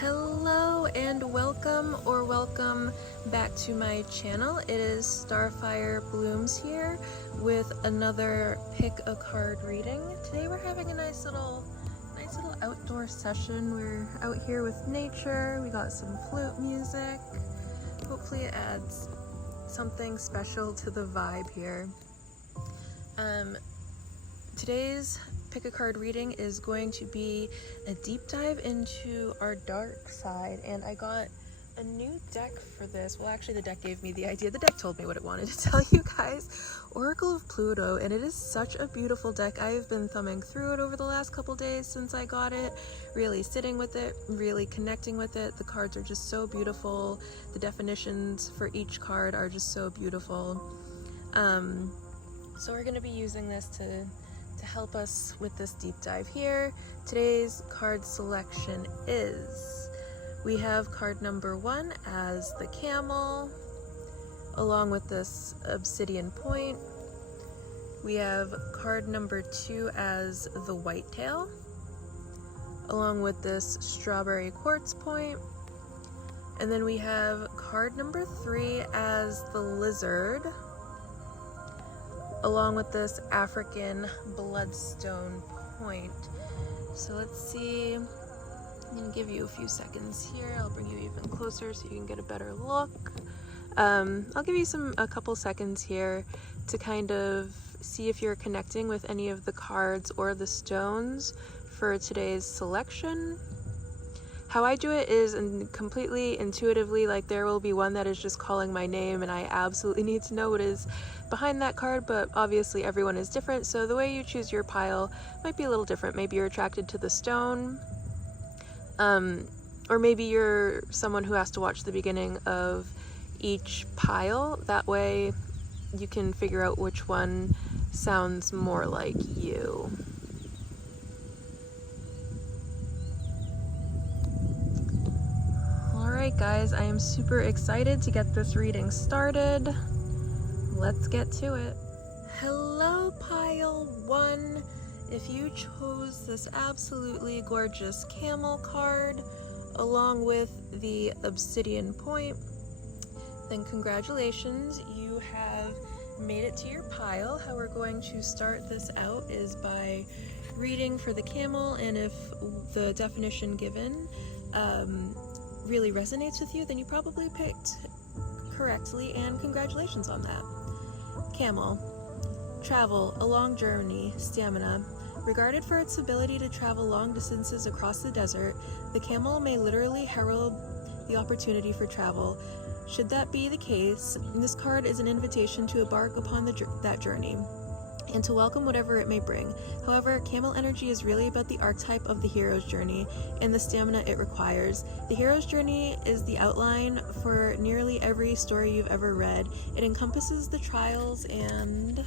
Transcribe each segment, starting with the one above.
Hello and welcome back to my channel. It is Starfire Blooms here with another pick a card reading. Today we're having a nice little outdoor session. We're out here with nature. We got some flute music. Hopefully it adds something special to the vibe here. Today's pick a card reading is going to be a deep dive into our dark side, and I got a new deck for this. Well, actually the deck gave me the idea. The deck told me what it wanted to tell you guys. Oracle of Pluto, and it is such a beautiful deck. I've been thumbing through it over the last couple days since I got it, really sitting with it, really connecting with it. The cards are just so beautiful. The definitions for each card are just so beautiful. So we're going to be using this to help us with this deep dive here. Today's card selection is, we have card number 1 as the camel, along with this obsidian point. We have card number 2 as the whitetail, along with this strawberry quartz point. And then we have card number 3 as the lizard, along with this African bloodstone point. So let's see, I'm gonna give you a few seconds here. I'll bring you even closer so you can get a better look. I'll give you a couple seconds here to kind of see if you're connecting with any of the cards or the stones for today's selection. How I do it is completely intuitively, like there will be one that is just calling my name and I absolutely need to know what is behind that card, but obviously everyone is different, so the way you choose your pile might be a little different. Maybe you're attracted to the stone, or maybe you're someone who has to watch the beginning of each pile. That way you can figure out which one sounds more like you. Alright guys, I am super excited to get this reading started. Let's get to it. Hello pile 1. If you chose this absolutely gorgeous camel card along with the obsidian point, then congratulations, you have made it to your pile. How we're going to start this out is by reading for the camel, and if the definition given really resonates with you, then you probably picked correctly, and congratulations on that. Camel. Travel, a long journey, stamina. Regarded for its ability to travel long distances across the desert, the camel may literally herald the opportunity for travel. Should that be the case, this card is an invitation to embark upon that journey and to welcome whatever it may bring. However, camel energy is really about the archetype of the hero's journey and the stamina it requires. The hero's journey is the outline for nearly every story you've ever read. It encompasses the trials and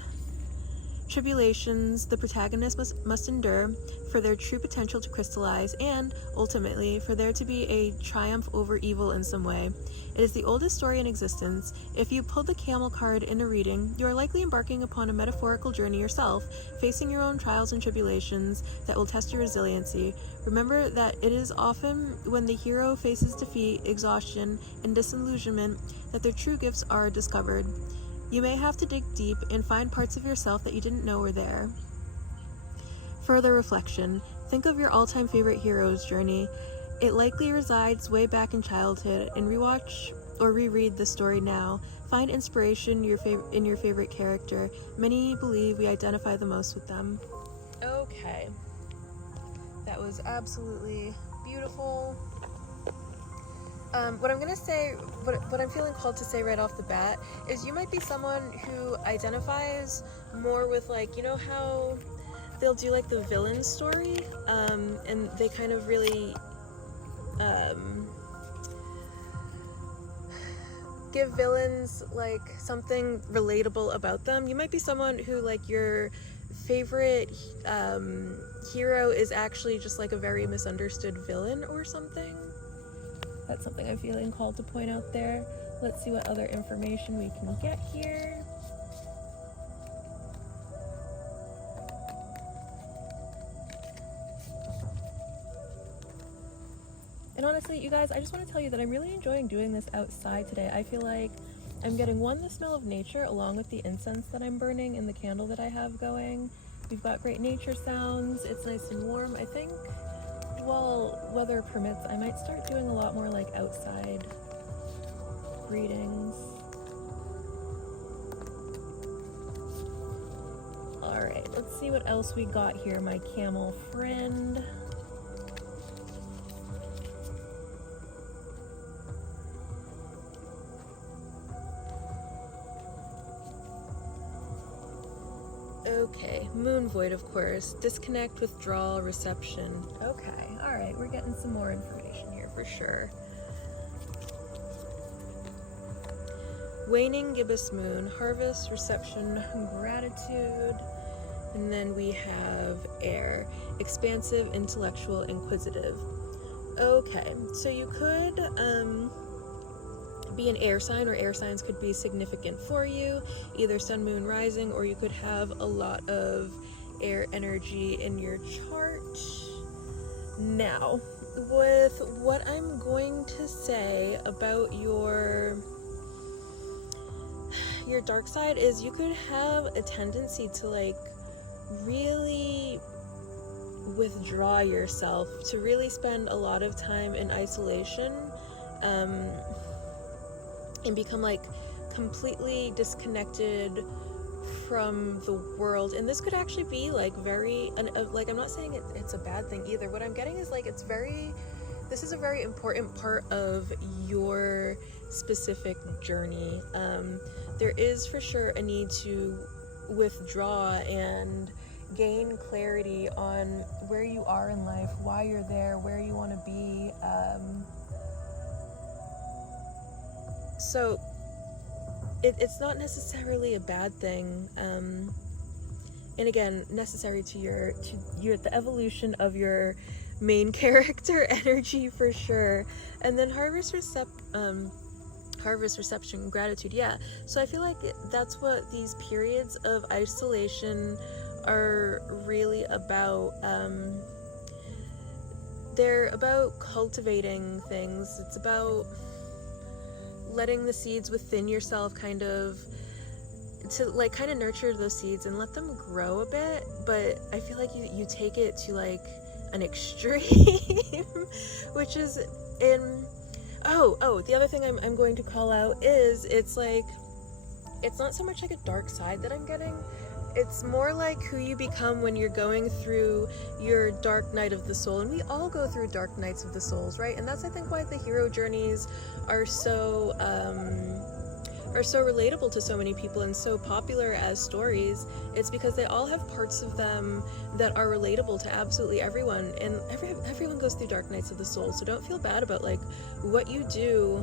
tribulations the protagonist must endure for their true potential to crystallize, and ultimately for there to be a triumph over evil in some way. It is the oldest story in existence. If you pull the camel card in a reading, you are likely embarking upon a metaphorical journey yourself, facing your own trials and tribulations that will test your resiliency. Remember that it is often when the hero faces defeat, exhaustion, and disillusionment that their true gifts are discovered. You may have to dig deep and find parts of yourself that you didn't know were there. Further reflection. Think of your all-time favorite hero's journey. It likely resides way back in childhood, and rewatch or reread the story now. Find inspiration in your favorite character. Many believe we identify the most with them. Okay. That was absolutely beautiful. What I'm gonna say, what I'm feeling called to say right off the bat is you might be someone who identifies more with, like, you know how they'll do like the villain story, and they kind of really give villains like something relatable about them. You might be someone who, like, your favorite hero is actually just like a very misunderstood villain or something. That's something I'm feeling called to point out there. Let's see what other information we can get here. And honestly, you guys, I just want to tell you that I'm really enjoying doing this outside today. I feel like I'm getting, one, the smell of nature along with the incense that I'm burning and the candle that I have going. We've got great nature sounds. It's nice and warm. I think, well, weather permits, I might start doing a lot more like outside readings. Alright, let's see what else we got here, my camel friend. Okay, moon void, of course. Disconnect, withdrawal, reception. Okay, alright, we're getting some more information here for sure. Waning gibbous moon, harvest, reception, gratitude. And then we have air, expansive, intellectual, inquisitive. Okay, so you could be an air sign, or air signs could be significant for you, either sun, moon, rising, or you could have a lot of air energy in your chart. Now, with what I'm going to say about your dark side is you could have a tendency to like really withdraw yourself, to really spend a lot of time in isolation, and become like completely disconnected from the world. And this could actually be like very, and like, I'm not saying it's a bad thing either. What I'm getting is like, this is a very important part of your specific journey. There is for sure a need to withdraw and gain clarity on where you are in life, why you're there, where you want to be. So it's not necessarily a bad thing, and again, necessary to the evolution of your main character energy for sure. And then harvest, reception, gratitude. Yeah, so I feel like that's what these periods of isolation are really about. They're about cultivating things. It's about letting the seeds within yourself kind of nurture those seeds and let them grow a bit. But I feel like you take it to like an extreme, which is in the other thing I'm going to call out is it's not so much like a dark side that I'm getting. It's more like who you become when you're going through your dark night of the soul. And we all go through dark nights of the souls, right? And that's, I think, why the hero journeys are so relatable to so many people and so popular as stories. It's because they all have parts of them that are relatable to absolutely everyone. And everyone goes through dark nights of the soul. So don't feel bad about like what you do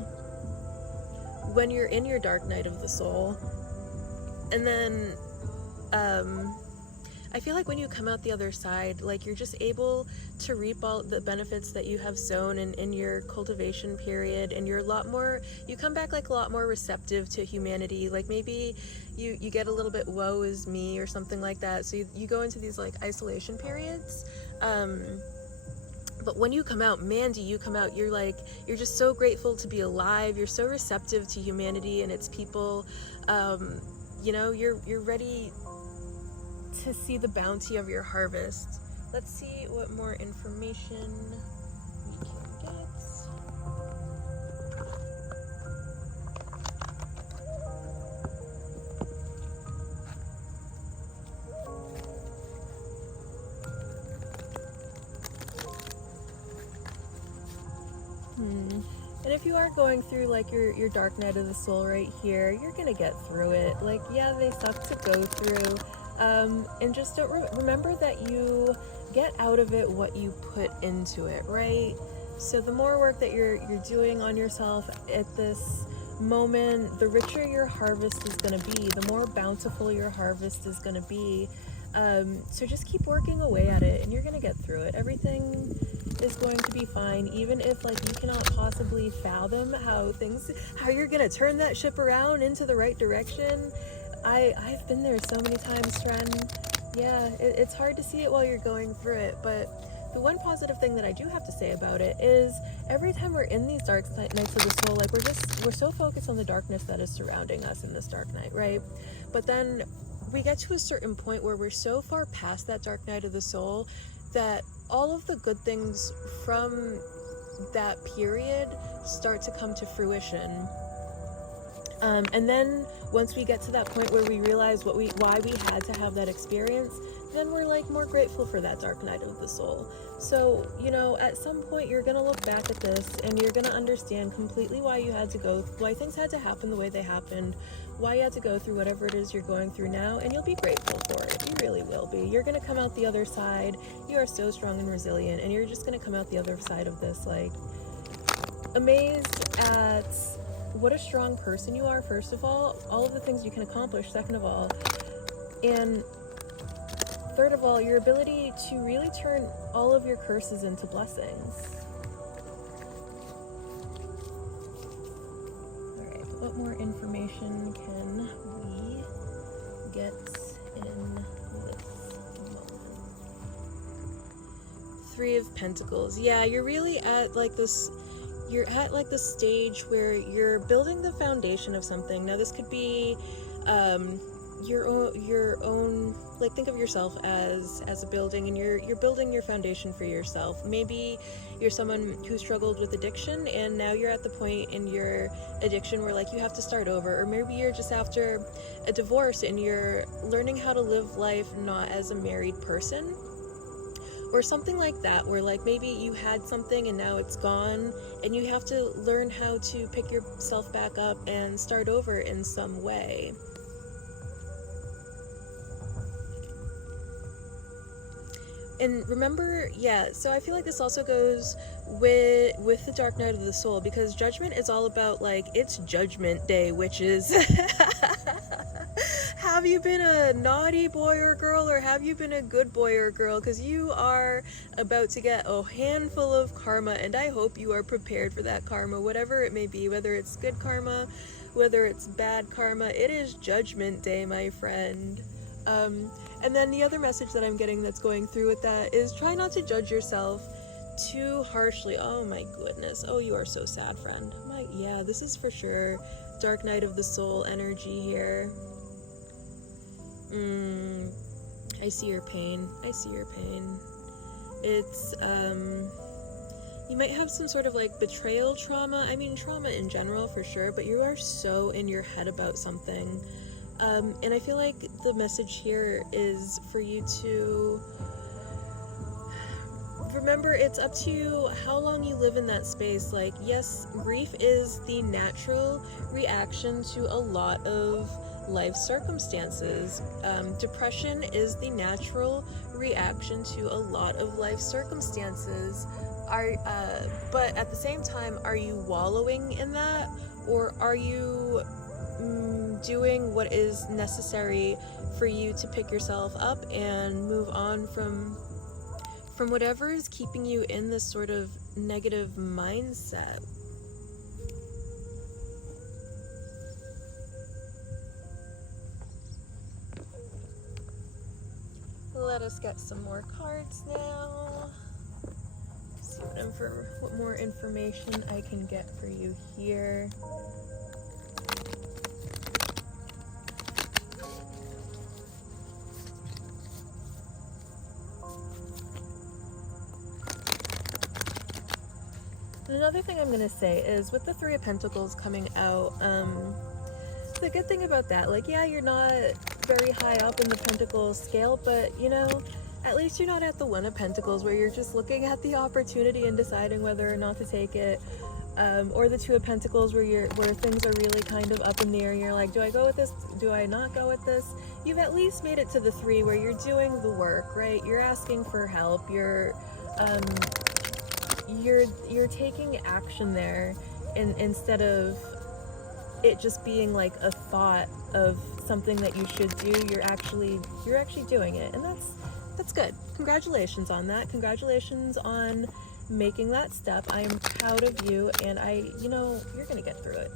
when you're in your dark night of the soul. And then I feel like when you come out the other side, like you're just able to reap all the benefits that you have sown in your cultivation period, and you come back like a lot more receptive to humanity. Like maybe you get a little bit woe is me or something like that. So you go into these like isolation periods. But when you come out, man, do you come out, you're just so grateful to be alive. You're so receptive to humanity and its people. You're ready to see the bounty of your harvest. Let's see what more information we can get. And if you are going through like your dark night of the soul right here, you're gonna get through it. Like, yeah, they suck to go through. And just don't remember that you get out of it what you put into it, right? So the more work that you're doing on yourself at this moment, the richer your harvest is going to be, the more bountiful your harvest is going to be. So just keep working away at it and you're going to get through it. Everything is going to be fine, even if like you cannot possibly fathom how you're going to turn that ship around into the right direction. I've been there so many times, friend. Yeah, it's hard to see it while you're going through it, but the one positive thing that I do have to say about it is every time we're in these dark nights of the soul, like we're so focused on the darkness that is surrounding us in this dark night, right? But then we get to a certain point where we're so far past that dark night of the soul that all of the good things from that period start to come to fruition. And then once we get to that point where we realize why we had to have that experience, then we're like more grateful for that dark night of the soul. So, you know, at some point you're gonna look back at this and you're gonna understand completely why things had to happen the way they happened, why you had to go through whatever it is you're going through now, and you'll be grateful for it. You really will be. You're gonna come out the other side. You are so strong and resilient, and you're just gonna come out the other side of this like amazed at what a strong person you are, first of all of the things you can accomplish, second of all, and third of all, your ability to really turn all of your curses into blessings. Alright, what more information can we get in this moment? Three of Pentacles. Yeah, you're really at like this stage where you're building the foundation of something. Now this could be your own, like, think of yourself as a building, and you're building your foundation for yourself. Maybe you're someone who struggled with addiction and now you're at the point in your addiction where like you have to start over, or maybe you're just after a divorce and you're learning how to live life not as a married person, or something like that, where like maybe you had something and now it's gone and you have to learn how to pick yourself back up and start over in some way. And remember, yeah, so I feel like this also goes with the dark night of the soul, because judgment is all about like, it's judgment day, witches. Have you been a naughty boy or girl, or have you been a good boy or girl? Because you are about to get a handful of karma, and I hope you are prepared for that karma, whatever it may be, whether it's good karma, whether it's bad karma. It is judgment day, my friend. And then the other message that I'm getting that's going through with that is try not to judge yourself too harshly. Oh my goodness. Oh, you are so sad, friend. Yeah, this is for sure dark night of the soul energy here. I see your pain. I see your pain. It's, you might have some sort of like betrayal trauma. I mean, trauma in general for sure, but you are so in your head about something. And I feel like the message here is for you to remember, it's up to you how long you live in that space. Like, yes, grief is the natural reaction to a lot of life circumstances. Depression is the natural reaction to a lot of life circumstances. But at the same time, are you wallowing in that, or are you doing what is necessary for you to pick yourself up and move on from whatever is keeping you in this sort of negative mindset? Let us get some more cards now. See what more information I can get for you here. Another thing I'm going to say is with the Three of Pentacles coming out, the good thing about that, like, yeah, you're not very high up in the Pentacle scale, but, you know, at least you're not at the One of Pentacles where you're just looking at the opportunity and deciding whether or not to take it, or the Two of Pentacles where things are really kind of up in the air and you're like, do I go with this? Do I not go with this? You've at least made it to the Three where you're doing the work, right? You're asking for help. You're taking action there, instead of it just being like a thought of something that you should do. You're actually doing it, and that's good. Congratulations on that. Congratulations on making that step. I am proud of you, and you're gonna get through it.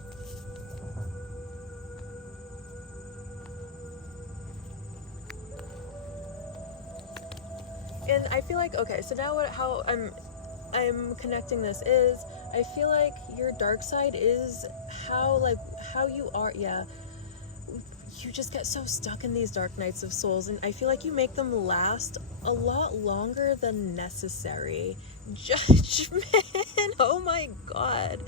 And I feel like, okay, so now how I'm connecting this is, I feel like your dark side is how you are. Yeah, you just get so stuck in these dark nights of souls, and I feel like you make them last a lot longer than necessary. Judgment. Oh my god.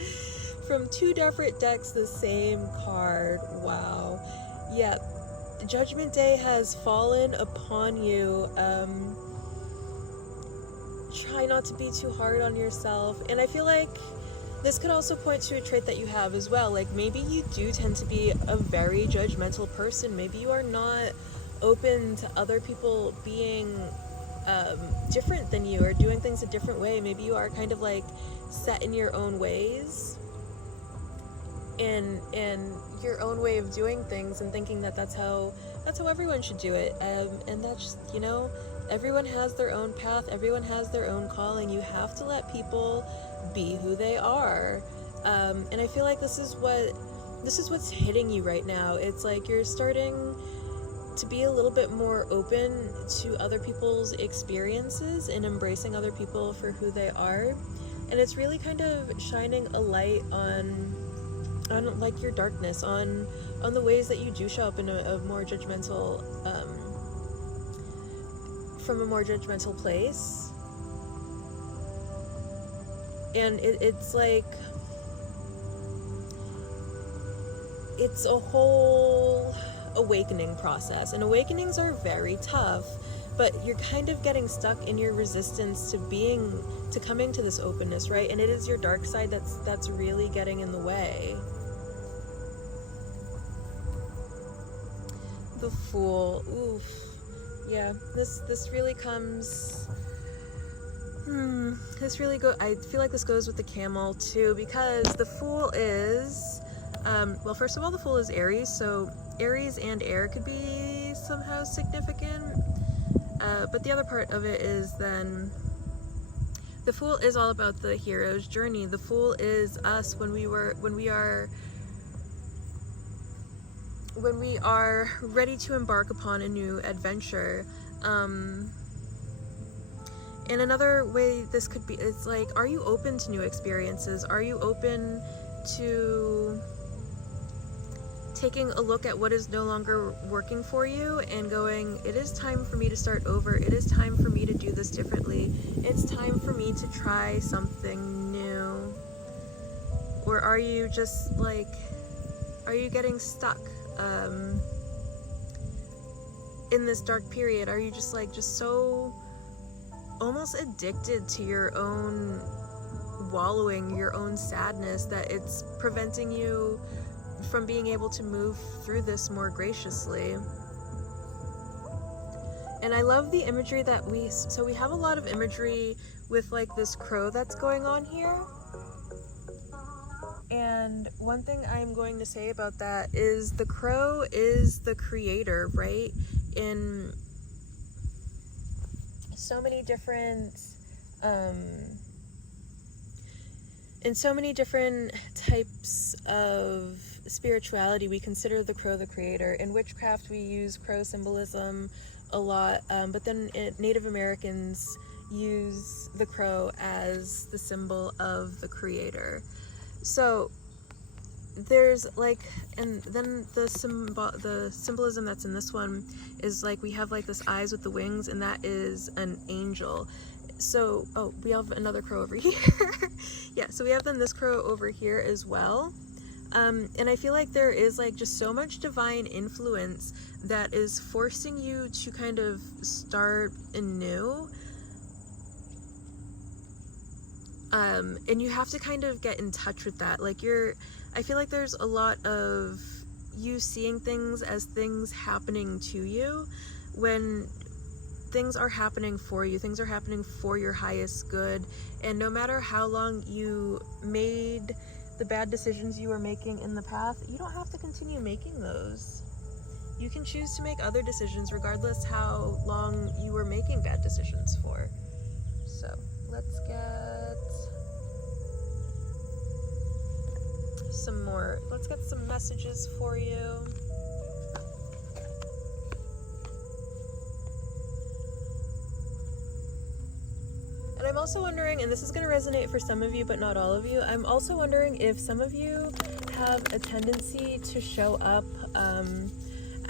From 2 different decks, the same card. Wow. Yeah, Judgment Day has fallen upon you. Try not to be too hard on yourself. And I feel like this could also point to a trait that you have as well. Like, maybe you do tend to be a very judgmental person. Maybe you are not open to other people being different than you or doing things a different way. Maybe you are kind of like set in your own ways and your own way of doing things, and thinking that that's how everyone should do it. And that's just, you know, everyone has their own path, everyone has their own calling. You have to let people be who they are. And I feel like this is what's hitting you right now. It's like you're starting to be a little bit more open to other people's experiences and embracing other people for who they are. And it's really kind of shining a light on like your darkness, on the ways that you do show up in a more judgmental, from a more judgmental place. And it's like, it's a whole awakening process, and awakenings are very tough, but you're kind of getting stuck in your resistance to coming to this openness, right? And it is your dark side that's really getting in the way. The Fool. Oof. Yeah, this really comes... I feel like this goes with the Camel too, because the Fool is... well, first of all, the Fool is Aries, so Aries and air could be somehow significant. But the other part of it is then... the Fool is all about the hero's journey. The Fool is us when we are ready to embark upon a new adventure. And another way this could be is like, are you open to new experiences? Are you open to taking a look at what is no longer working for you and going, it is time for me to start over. It is time for me to do this differently. It's time for me to try something new. Or are you just like, are you getting stuck in this dark period? Are you just so almost addicted to your own wallowing, your own sadness, that it's preventing you from being able to move through this more graciously? And I love the imagery that we have a lot of imagery with like this crow that's going on here. And one thing I'm going to say about that is the crow is the creator, right? In so many different types of spirituality, we consider the crow the creator. In witchcraft, we use crow symbolism a lot, but then Native Americans use the crow as the symbol of the creator. So there's like, and then the symbolism that's in this one is like, we have like this eyes with the wings, and that is an angel. So, oh, we have another crow over here. Yeah, so we have then this crow over here as well. And I feel like there is like just so much divine influence that is forcing you to kind of start anew. And you have to kind of get in touch with that. Like I feel like there's a lot of you seeing things as things happening to you, when things are happening for you, things are happening for your highest good. And no matter how long you made the bad decisions you were making in the past, you don't have to continue making those. You can choose to make other decisions regardless how long you were making bad decisions for. So let's get some messages for you. also wondering, and this is going to resonate for some of you but not all of you, I'm also wondering if some of you have a tendency to show up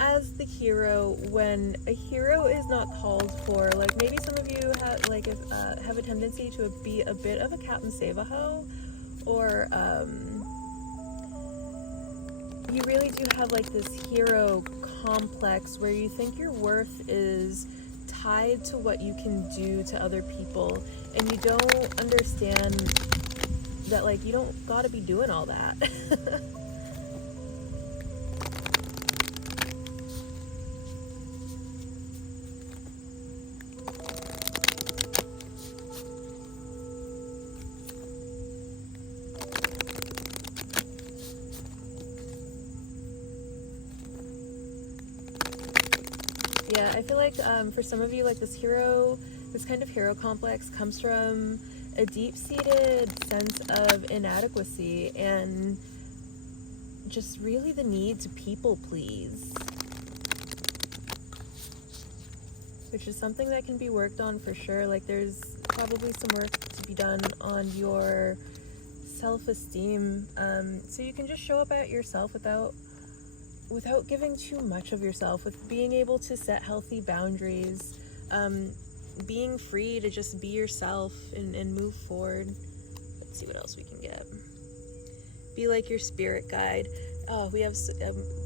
as the hero when a hero is not called for. Like maybe some of you have a tendency to be a bit of a Captain Save-A-Ho, or you really do have like this hero complex where you think your worth is tied to what you can do to other people, and you don't understand that like you don't gotta be doing all that. Yeah, I feel like for some of you, like this kind of hero complex comes from a deep-seated sense of inadequacy and just really the need to people please, which is something that can be worked on for sure. Like there's probably some work to be done on your self-esteem, so you can just show up at yourself without giving too much of yourself, with being able to set healthy boundaries, being free to just be yourself and move forward. Let's see what else we can get. Be like your spirit guide. Oh, we have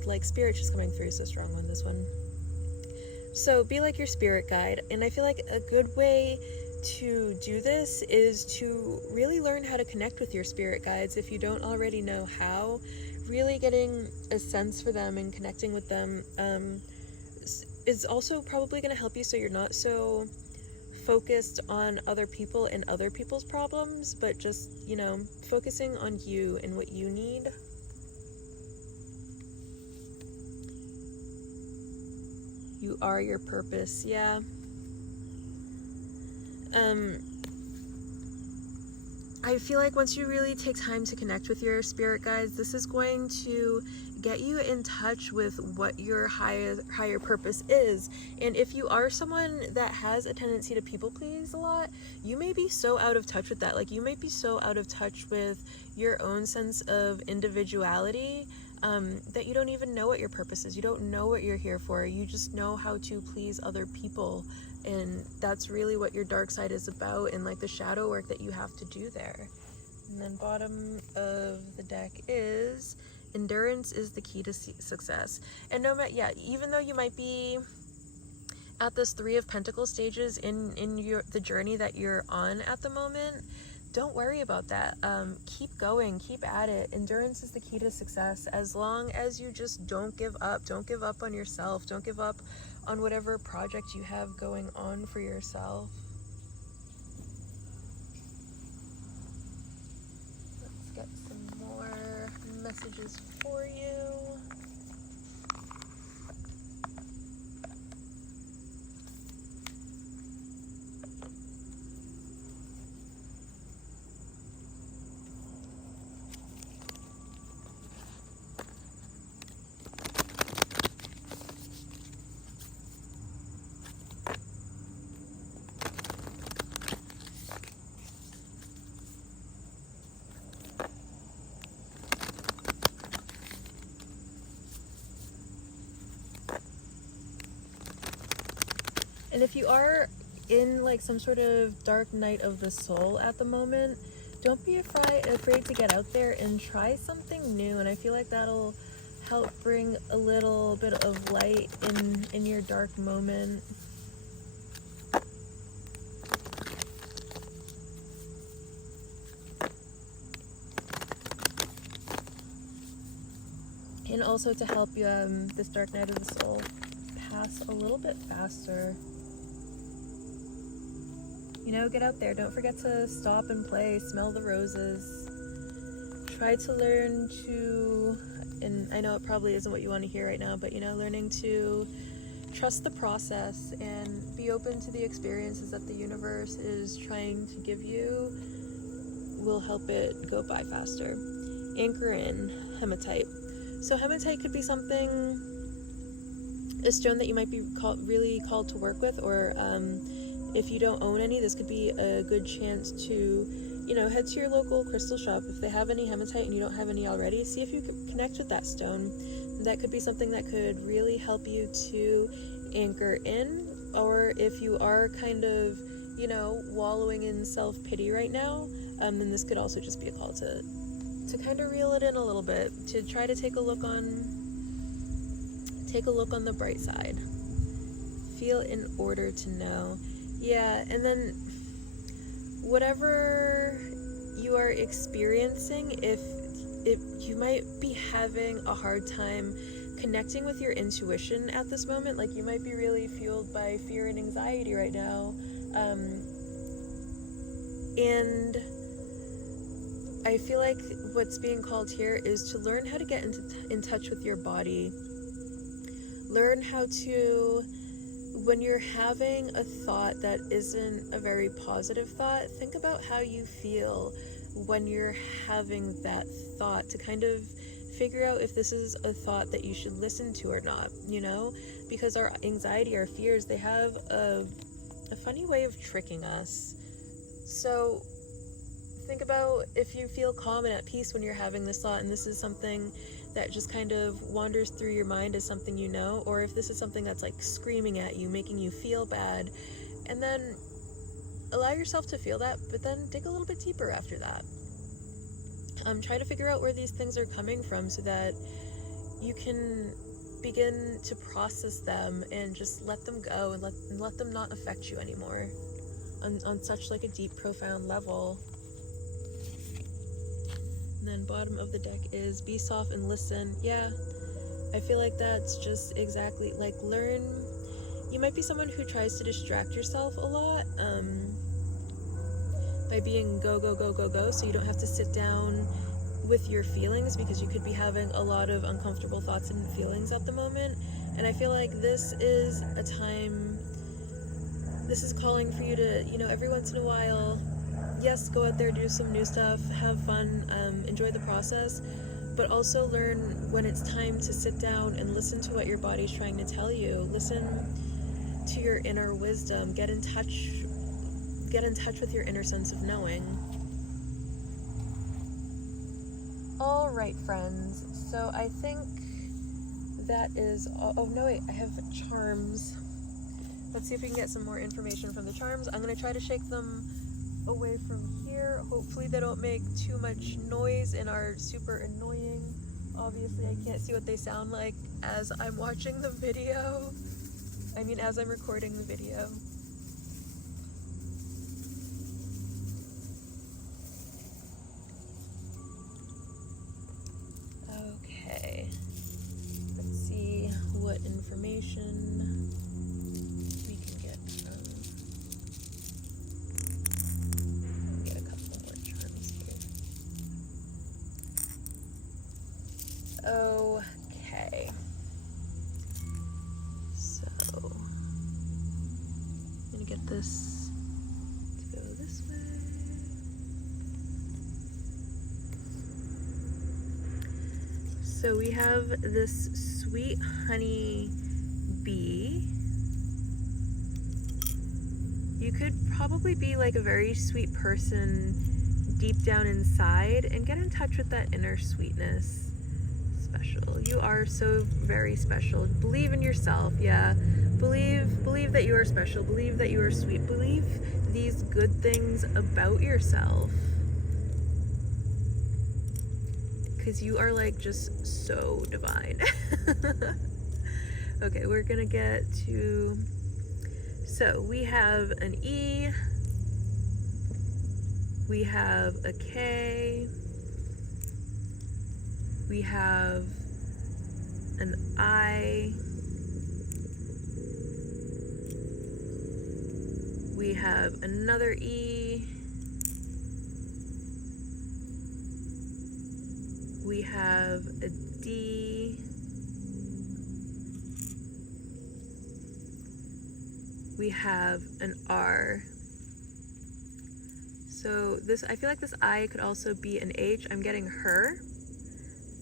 like spirit just coming through so strong on this one. So be like your spirit guide, and I feel like a good way to do this is to really learn how to connect with your spirit guides if you don't already know how. Really getting a sense for them and connecting with them is also probably going to help you, so you're not so focused on other people and other people's problems, but just, you know, focusing on you and what you need. You are your purpose. Yeah. I feel like once you really take time to connect with your spirit guides, this is going to get you in touch with what your higher purpose is. And if you are someone that has a tendency to people please a lot, you may be so out of touch with that. Like you may be so out of touch with your own sense of individuality that you don't even know what your purpose is. You don't know what you're here for. You just know how to please other people. And that's really what your dark side is about, and like the shadow work that you have to do there. And then bottom of the deck is endurance is the key to success. And no matter, yeah, even though you might be at this 3 of Pentacles stages in the journey that you're on at the moment, don't worry about that. Keep going, keep at it. Endurance is the key to success. As long as you just don't give up on yourself, don't give up on whatever project you have going on for yourself. Let's get some more messages for you. And if you are in like some sort of dark night of the soul at the moment, don't be afraid to get out there and try something new. And I feel like that'll help bring a little bit of light in your dark moment. And also to help you this dark night of the soul pass a little bit faster. You know, get out there. Don't forget to stop and play, smell the roses. Try to learn to, and I know it probably isn't what you want to hear right now, but you know, learning to trust the process and be open to the experiences that the universe is trying to give you will help it go by faster. Anchor in, hematite. So hematite could be something, a stone that you might be really called to work with, or If you don't own any, this could be a good chance to, head to your local crystal shop. If they have any hematite and you don't have any already, see if you can connect with that stone. That could be something that could really help you to anchor in. Or if you are kind of, wallowing in self-pity right now, then this could also just be a call to kind of reel it in a little bit, to try to take a look on the bright side. Feel in order to know. Yeah, and then whatever you are experiencing, if you might be having a hard time connecting with your intuition at this moment, like you might be really fueled by fear and anxiety right now, and I feel like what's being called here is to learn how to get in touch with your body. Learn how to, when you're having a thought that isn't a very positive thought, think about how you feel when you're having that thought, to kind of figure out if this is a thought that you should listen to or not, because our anxiety, our fears, they have a funny way of tricking us. So think about if you feel calm and at peace when you're having this thought, and this is something that just kind of wanders through your mind as something or if this is something that's like screaming at you, making you feel bad, and then allow yourself to feel that, but then dig a little bit deeper after that. Try to figure out where these things are coming from so that you can begin to process them and just let them go and let them not affect you anymore on such like a deep, profound level. And then bottom of the deck is be soft and listen. Yeah, I feel like that's just exactly like learn. You might be someone who tries to distract yourself a lot by being go, so you don't have to sit down with your feelings, because you could be having a lot of uncomfortable thoughts and feelings at the moment. And I feel like this is a time, this is calling for you to, every once in a while, yes, go out there, do some new stuff, have fun, enjoy the process, but also learn when it's time to sit down and listen to what your body's trying to tell you. Listen to your inner wisdom. Get in touch with your inner sense of knowing. All right, friends. So I think that is all. Oh no, wait, I have charms. Let's see if we can get some more information from the charms. I'm gonna try to shake them away from here. Hopefully they don't make too much noise and are super annoying. Obviously I can't see what they sound like as I'm watching the video. As I'm recording the video. Okay. Let's see what information we can get from. Get a couple more charms here. Okay. So I'm gonna get this to go this way. So we have this sweet honey bee. You could probably be like a very sweet person deep down inside and get in touch with that inner sweetness. Special. You are so very special. Believe in yourself. Yeah. Believe that you are special. Believe that you are sweet. Believe these good things about yourself. Because you are like just so divine. Okay, we're gonna get to, so we have an E, we have a K, we have an I, we have another E, we have a D, we have an R. So this, I feel like this I could also be an H. I'm getting her,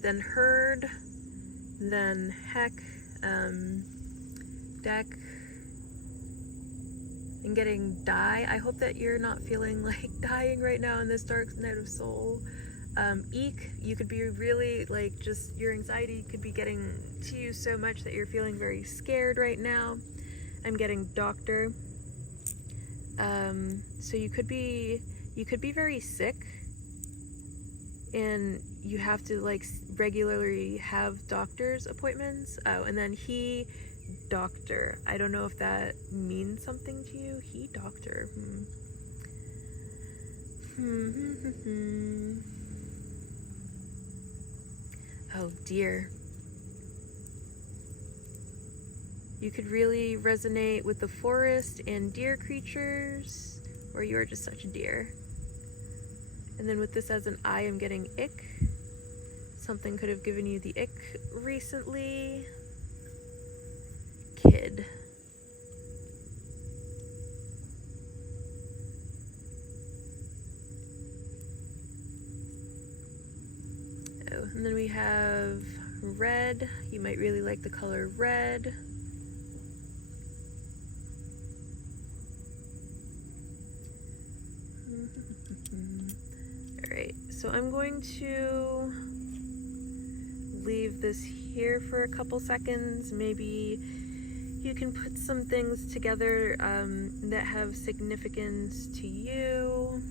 then heard, then heck, deck, I'm getting die. I hope that you're not feeling like dying right now in this dark night of soul. Eek, you could be really like, just your anxiety could be getting to you so much that you're feeling very scared right now. I'm getting doctor. So you could be very sick, and you have to like regularly have doctor's appointments. Oh, and then he doctor. I don't know if that means something to you. He doctor. Oh dear. You could really resonate with the forest and deer creatures, or you are just such a deer. And then with this as an I, I'm getting ick. Something could have given you the ick recently. Kid. Oh, and then we have red. You might really like the color red. Alright, so I'm going to leave this here for a couple seconds. Maybe you can put some things together that have significance to you.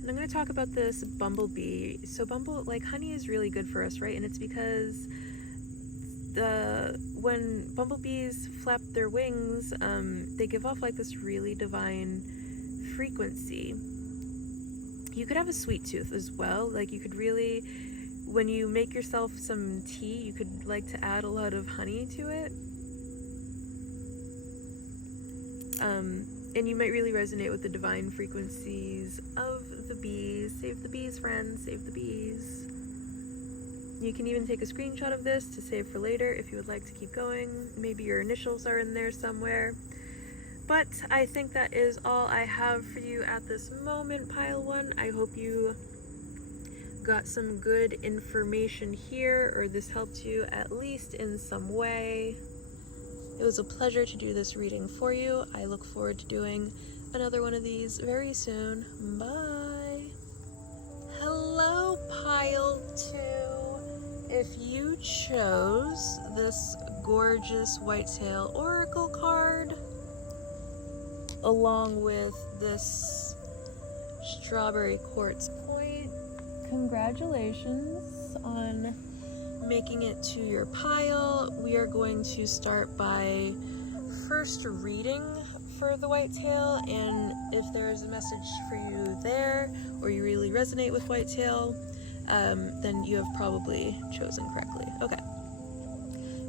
And I'm going to talk about this bumblebee. So honey is really good for us, right? And it's because when bumblebees flap their wings, they give off like this really divine frequency. You could have a sweet tooth as well. Like you could really, when you make yourself some tea, you could like to add a lot of honey to it. And you might really resonate with the divine frequencies of the bees. Save the bees, friends, save the bees. You can even take a screenshot of this to save for later if you would like to keep going. Maybe your initials are in there somewhere. But I think that is all I have for you at this moment, Pile 1. I hope you got some good information here, or this helped you at least in some way. It was a pleasure to do this reading for you. I look forward to doing another one of these very soon. Bye! Hello, Pile 2! If you chose this gorgeous whitetail oracle card, along with this strawberry quartz point, congratulations on making it to your pile. We are going to start by first reading for the whitetail, and if there is a message for you there, or you really resonate with whitetail, then you have probably chosen correctly. Okay.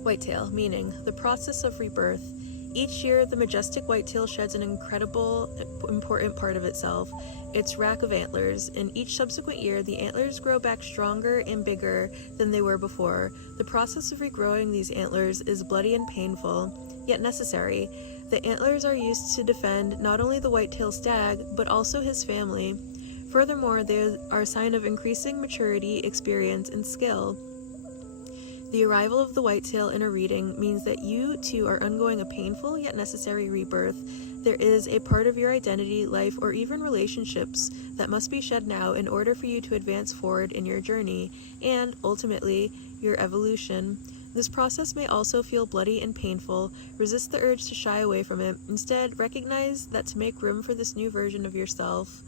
Whitetail, meaning the process of rebirth. Each year, the majestic whitetail sheds an incredible, important part of itself, its rack of antlers. In each subsequent year, the antlers grow back stronger and bigger than they were before. The process of regrowing these antlers is bloody and painful, yet necessary. The antlers are used to defend not only the whitetail stag, but also his family. Furthermore, they are a sign of increasing maturity, experience, and skill. The arrival of the whitetail in a reading means that you, too, are undergoing a painful yet necessary rebirth. There is a part of your identity, life, or even relationships that must be shed now in order for you to advance forward in your journey, and, ultimately, your evolution. This process may also feel bloody and painful. Resist the urge to shy away from it. Instead, recognize that to make room for this new version of yourself,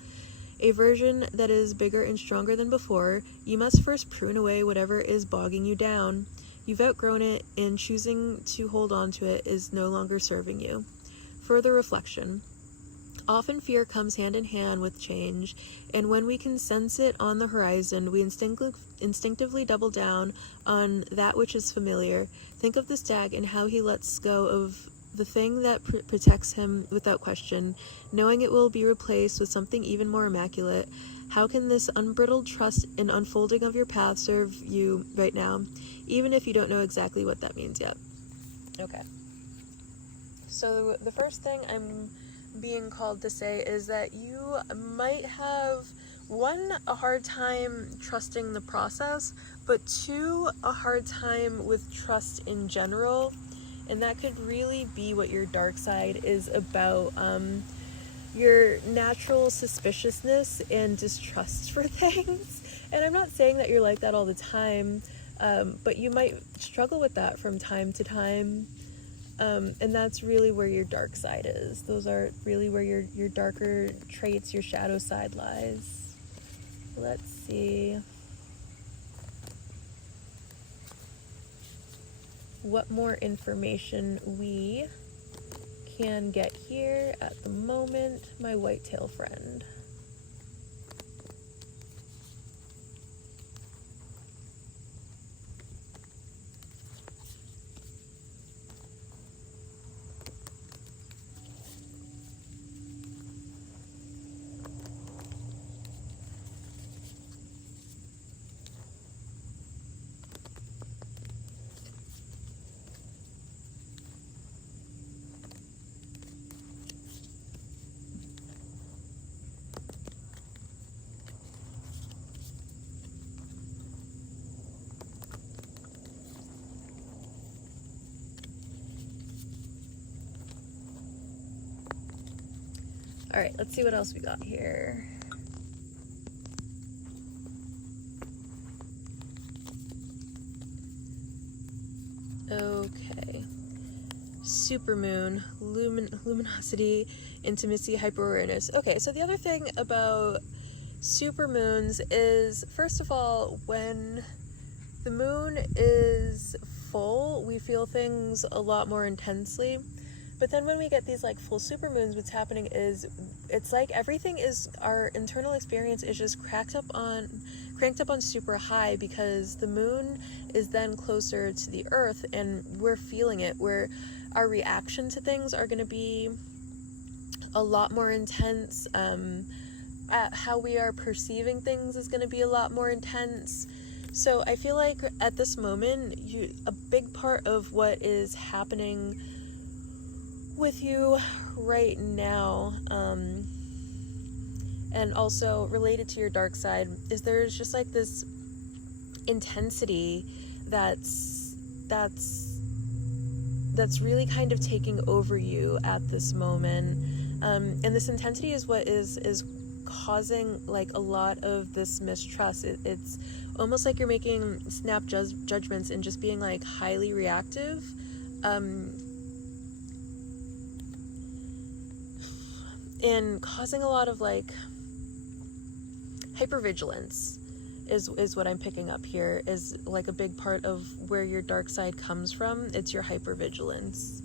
a version that is bigger and stronger than before, you must first prune away whatever is bogging you down. You've outgrown it, and choosing to hold on to it is no longer serving you. Further reflection. Often fear comes hand in hand with change, and when we can sense it on the horizon, we instinctively double down on that which is familiar. Think of the stag and how he lets go of the thing that protects him without question, knowing it will be replaced with something even more immaculate. How can this unbridled trust and unfolding of your path serve you right now, even if you don't know exactly what that means yet? Okay. So the first thing I'm being called to say is that you might have, 1, a hard time trusting the process, but 2, a hard time with trust in general. And that could really be what your dark side is about. Your natural suspiciousness and distrust for things. And I'm not saying that you're like that all the time, but you might struggle with that from time to time. And that's really where your dark side is. Those are really where your darker traits, your shadow side lies. Let's see. What more information we can get here at the moment, my whitetail friend. All right, let's see what else we got here. Okay. Supermoon, luminosity, intimacy, hyper-awareness. Okay, so the other thing about supermoons is, first of all, when the moon is full, we feel things a lot more intensely. But then when we get these like full supermoons, what's happening is it's like everything is, our internal experience is just cranked up on super high, because the moon is then closer to the earth and we're feeling it, where our reaction to things are going to be a lot more intense. How we are perceiving things is going to be a lot more intense. So I feel like at this moment, a big part of what is happening with you right now, and also related to your dark side, is there's just like this intensity that's really kind of taking over you at this moment, and this intensity is what is causing like a lot of this mistrust. It's almost like you're making snap judgments and just being like highly reactive, and causing a lot of like hypervigilance is what I'm picking up here, is like a big part of where your dark side comes from. It's your hypervigilance.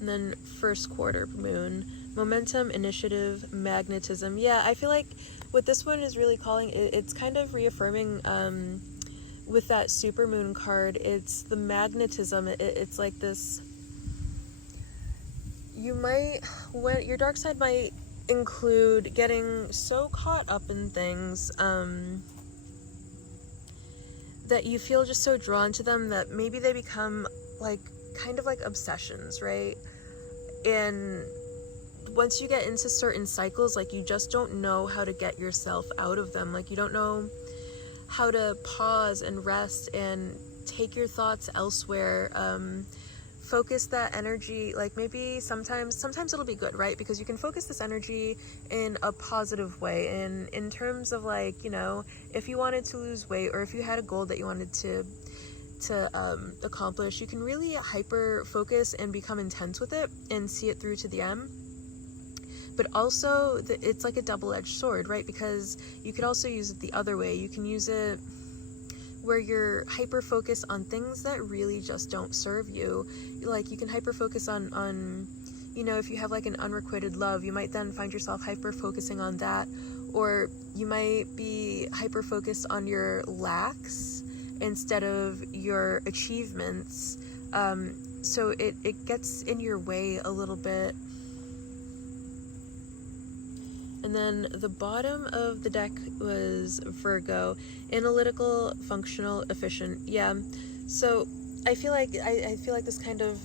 And then first quarter moon, momentum, initiative, magnetism. Yeah, I feel like what this one is really calling, it's kind of reaffirming with that supermoon card. It's the magnetism. It's like this, when your dark side might include getting so caught up in things that you feel just so drawn to them that maybe they become like kind of like obsessions, right? And once you get into certain cycles, like you just don't know how to get yourself out of them. Like you don't know how to pause and rest and take your thoughts elsewhere, focus that energy. Like maybe sometimes it'll be good, right? Because you can focus this energy in a positive way. And in terms of like, you know, if you wanted to lose weight, or if you had a goal that you wanted to accomplish, you can really hyper focus and become intense with it and see it through to the end. But also it's like a double-edged sword, right? Because you could also use it the other way. You can use it where you're hyper focused on things that really just don't serve you. Like you can hyper focus on, you know, if you have like an unrequited love, you might then find yourself hyper focusing on that. Or you might be hyper focused on your lacks instead of your achievements. So it gets in your way a little bit. And then the bottom of the deck was Virgo, analytical, functional, efficient. Yeah. So I feel like this kind of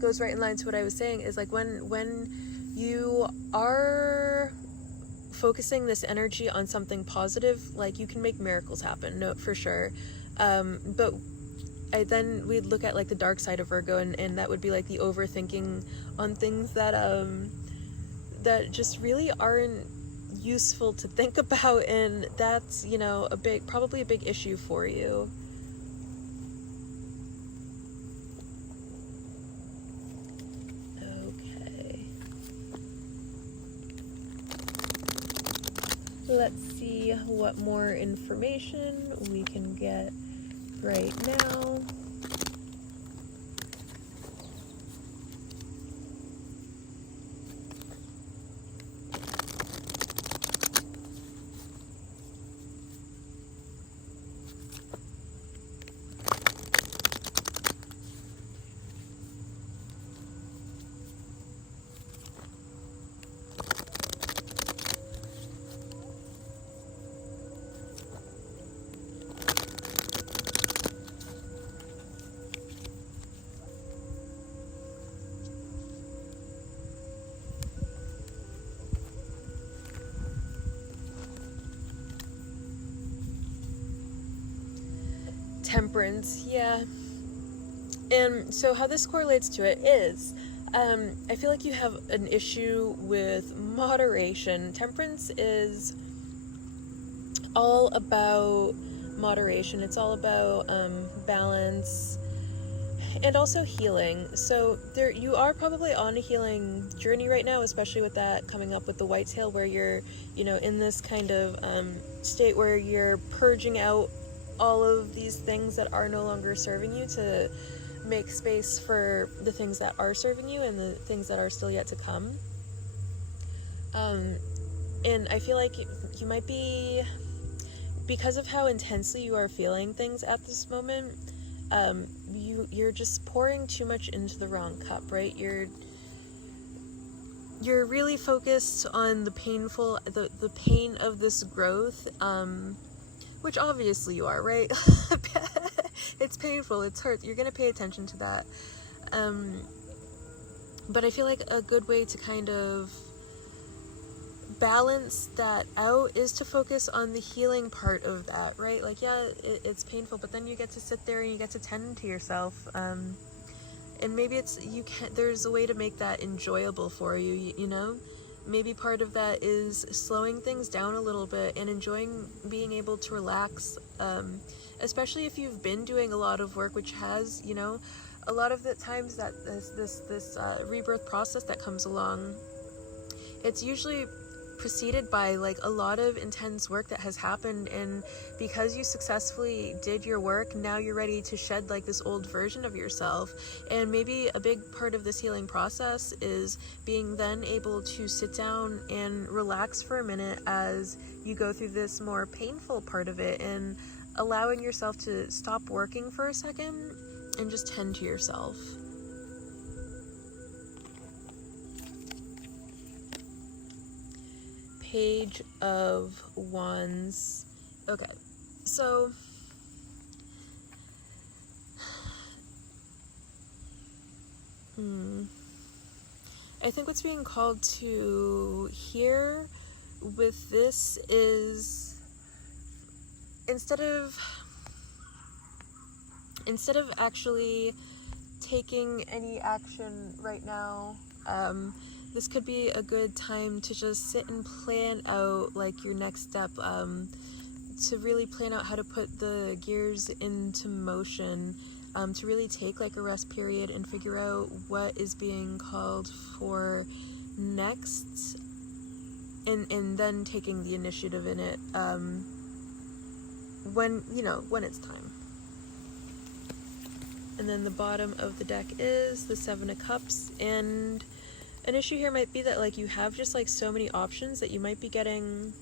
goes right in line to what I was saying, is like when you are focusing this energy on something positive, like you can make miracles happen. No, for sure. But then we'd look at like the dark side of Virgo, and that would be like the overthinking on things that that just really aren't useful to think about, and that's, you know, probably a big issue for you. Okay. Let's see what more information we can get right now. Temperance, yeah. And so how this correlates to it is, I feel like you have an issue with moderation. Temperance is all about moderation. It's all about balance and also healing. So you are probably on a healing journey right now, especially with that coming up with the whitetail, where you're, you know, in this kind of state where you're purging out all of these things that are no longer serving you to make space for the things that are serving you and the things that are still yet to come. And I feel like you might be, because of how intensely you are feeling things at this moment, you're just pouring too much into the wrong cup, right? You're really focused on the the pain of this growth, which obviously you are, right? It's painful, it's hurt, you're gonna pay attention to that. But I feel like a good way to kind of balance that out is to focus on the healing part of that, right? Like, yeah, it's painful, but then you get to sit there and you get to tend to yourself, and maybe there's a way to make that enjoyable for you, you know? Maybe part of that is slowing things down a little bit and enjoying being able to relax, especially if you've been doing a lot of work, which has, you know, a lot of the times that this rebirth process that comes along, it's usually preceded by like a lot of intense work that has happened, and because you successfully did your work, now you're ready to shed like this old version of yourself. And maybe a big part of this healing process is being then able to sit down and relax for a minute as you go through this more painful part of it, and allowing yourself to stop working for a second and just tend to yourself. Page of Wands. Okay, so I think what's being called to here with this is, instead of actually taking any action right now, this could be a good time to just sit and plan out like your next step, to really plan out how to put the gears into motion, to really take like a rest period and figure out what is being called for next, and then taking the initiative in it, when it's time. And then the bottom of the deck is the Seven of Cups, and an issue here might be that like you have just like so many options that you might be getting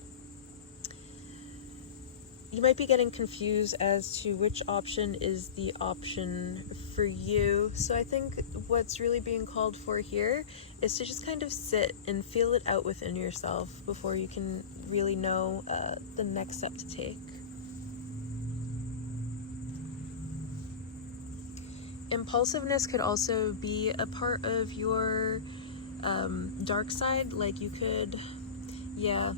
confused as to which option is the option for you. So I think what's really being called for here is to just kind of sit and feel it out within yourself before you can really know the next step to take. Impulsiveness could also be a part of your dark side. Like you could Yeah,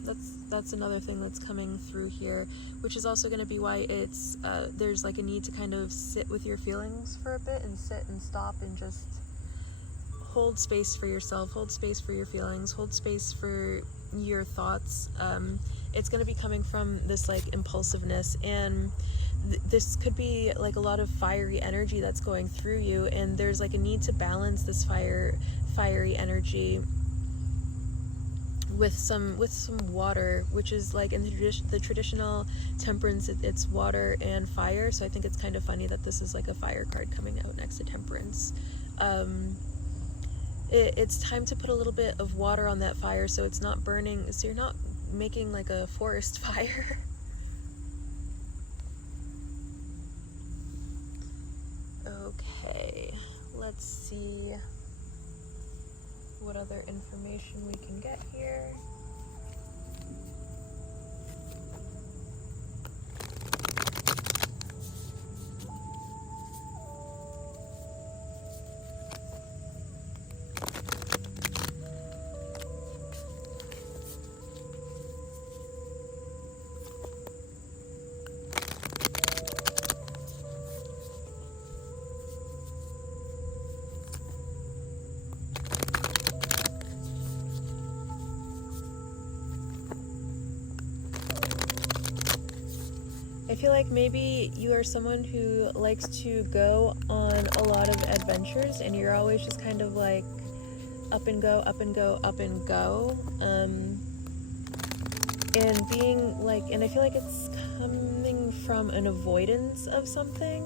that's another thing that's coming through here, which is also going to be why it's there's like a need to kind of sit with your feelings for a bit, and sit and stop and just hold space for yourself, hold space for your feelings, hold space for your thoughts. It's going to be coming from this like impulsiveness, and this could be like a lot of fiery energy that's going through you, and there's like a need to balance this fiery energy with some water, which is like in the traditional temperance, it's water and fire. So I think it's kind of funny that this is like a fire card coming out next to temperance. It's time to put a little bit of water on that fire so it's not burning, so you're not making like a forest fire. Okay, let's see what other information we can get here. I feel like maybe you are someone who likes to go on a lot of adventures, and you're always just kind of like up and go, up and go, up and go. And being like, and I feel like it's coming from an avoidance of something.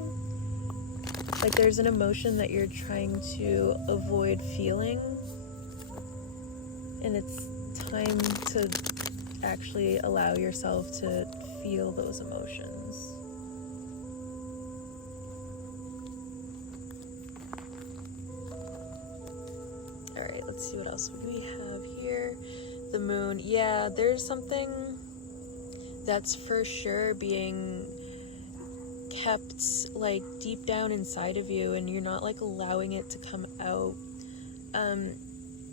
Like there's an emotion that you're trying to avoid feeling, and it's time to actually allow yourself to feel those emotions. Alright, let's see what else we have here. The moon. Yeah, there's something that's for sure being kept like deep down inside of you, and you're not like allowing it to come out.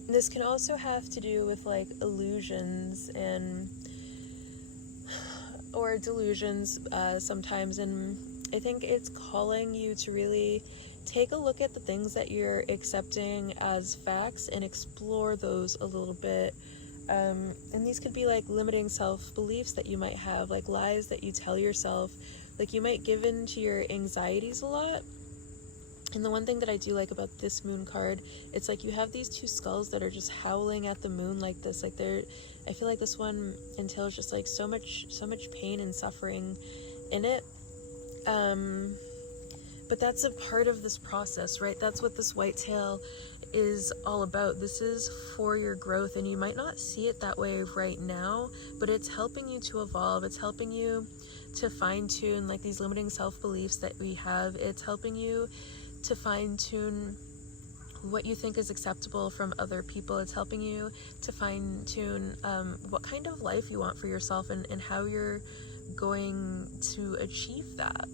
This can also have to do with like illusions and or delusions sometimes, and I think it's calling you to really take a look at the things that you're accepting as facts and explore those a little bit. And these could be like limiting self-beliefs that you might have, like lies that you tell yourself. Like you might give in to your anxieties a lot. And the one thing that I do like about this moon card, it's like you have these two skulls that are just howling at the moon like this. Like I feel like this one entails just like so much pain and suffering in it. But that's a part of this process, right? That's what this whitetail is all about. This is for your growth, and you might not see it that way right now, but it's helping you to evolve. It's helping you to fine-tune like these limiting self-beliefs that we have. It's helping you to fine-tune what you think is acceptable from other people. It's helping you to fine-tune what kind of life you want for yourself, and how you're going to achieve that.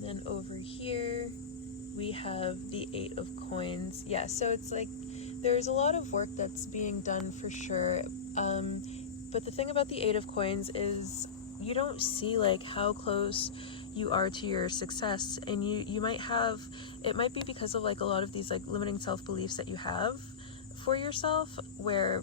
Then over here we have the 8 of coins. Yeah, so it's like there's a lot of work that's being done for sure, but the thing about the 8 of coins is you don't see like how close you are to your success, and you might have, it might be because of like a lot of these like limiting self-beliefs that you have for yourself, where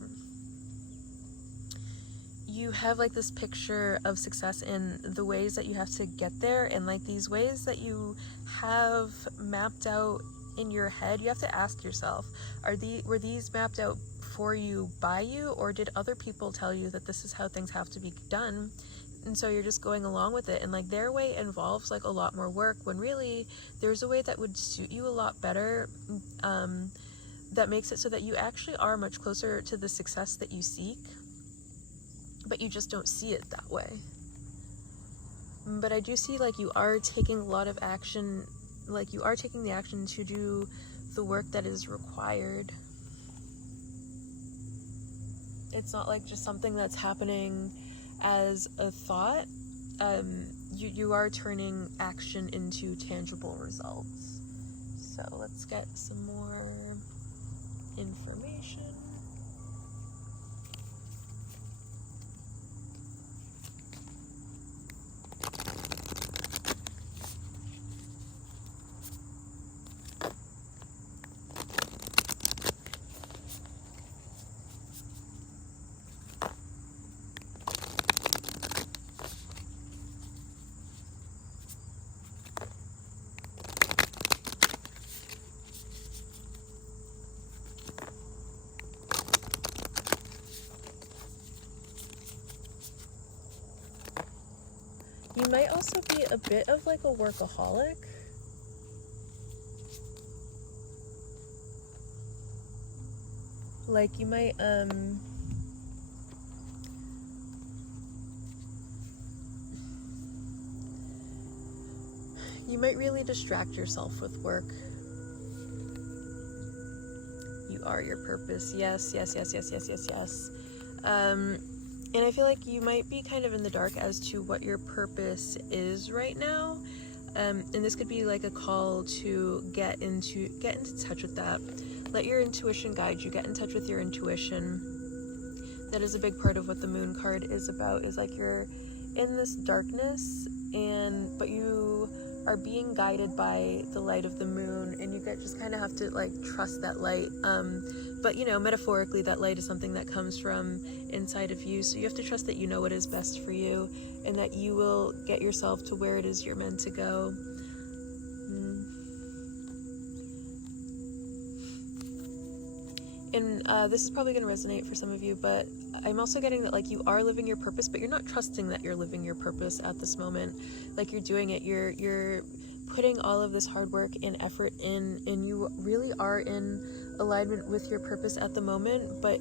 you have like this picture of success in the ways that you have to get there, and like these ways that you have mapped out in your head. You have to ask yourself, were these mapped out for you by you, or did other people tell you that this is how things have to be done, and so you're just going along with it? And like their way involves like a lot more work, when really there's a way that would suit you a lot better, that makes it so that you actually are much closer to the success that you seek, but you just don't see it that way. But I do see like you are taking a lot of action, like you are taking the action to do the work that is required. It's not like just something that's happening as a thought. You are turning action into tangible results. So let's get some more information. You might also be a bit of like a workaholic. Like you might really distract yourself with work. You are your purpose. Yes. And I feel like you might be kind of in the dark as to what your purpose is right now. And this could be like a call to get into touch with that. Let your intuition guide you. Get in touch with your intuition. That is a big part of what the moon card is about, is like you're in this darkness but you are being guided by the light of the moon, and you just kind of have to like trust that light. But you know, metaphorically, that light is something that comes from inside of you, so you have to trust that you know what is best for you and that you will get yourself to where it is you're meant to go. And this is probably going to resonate for some of you, but I'm also getting that like you are living your purpose, but you're not trusting that you're living your purpose at this moment. Like you're doing it, you're putting all of this hard work and effort in, and you really are in alignment with your purpose at the moment, but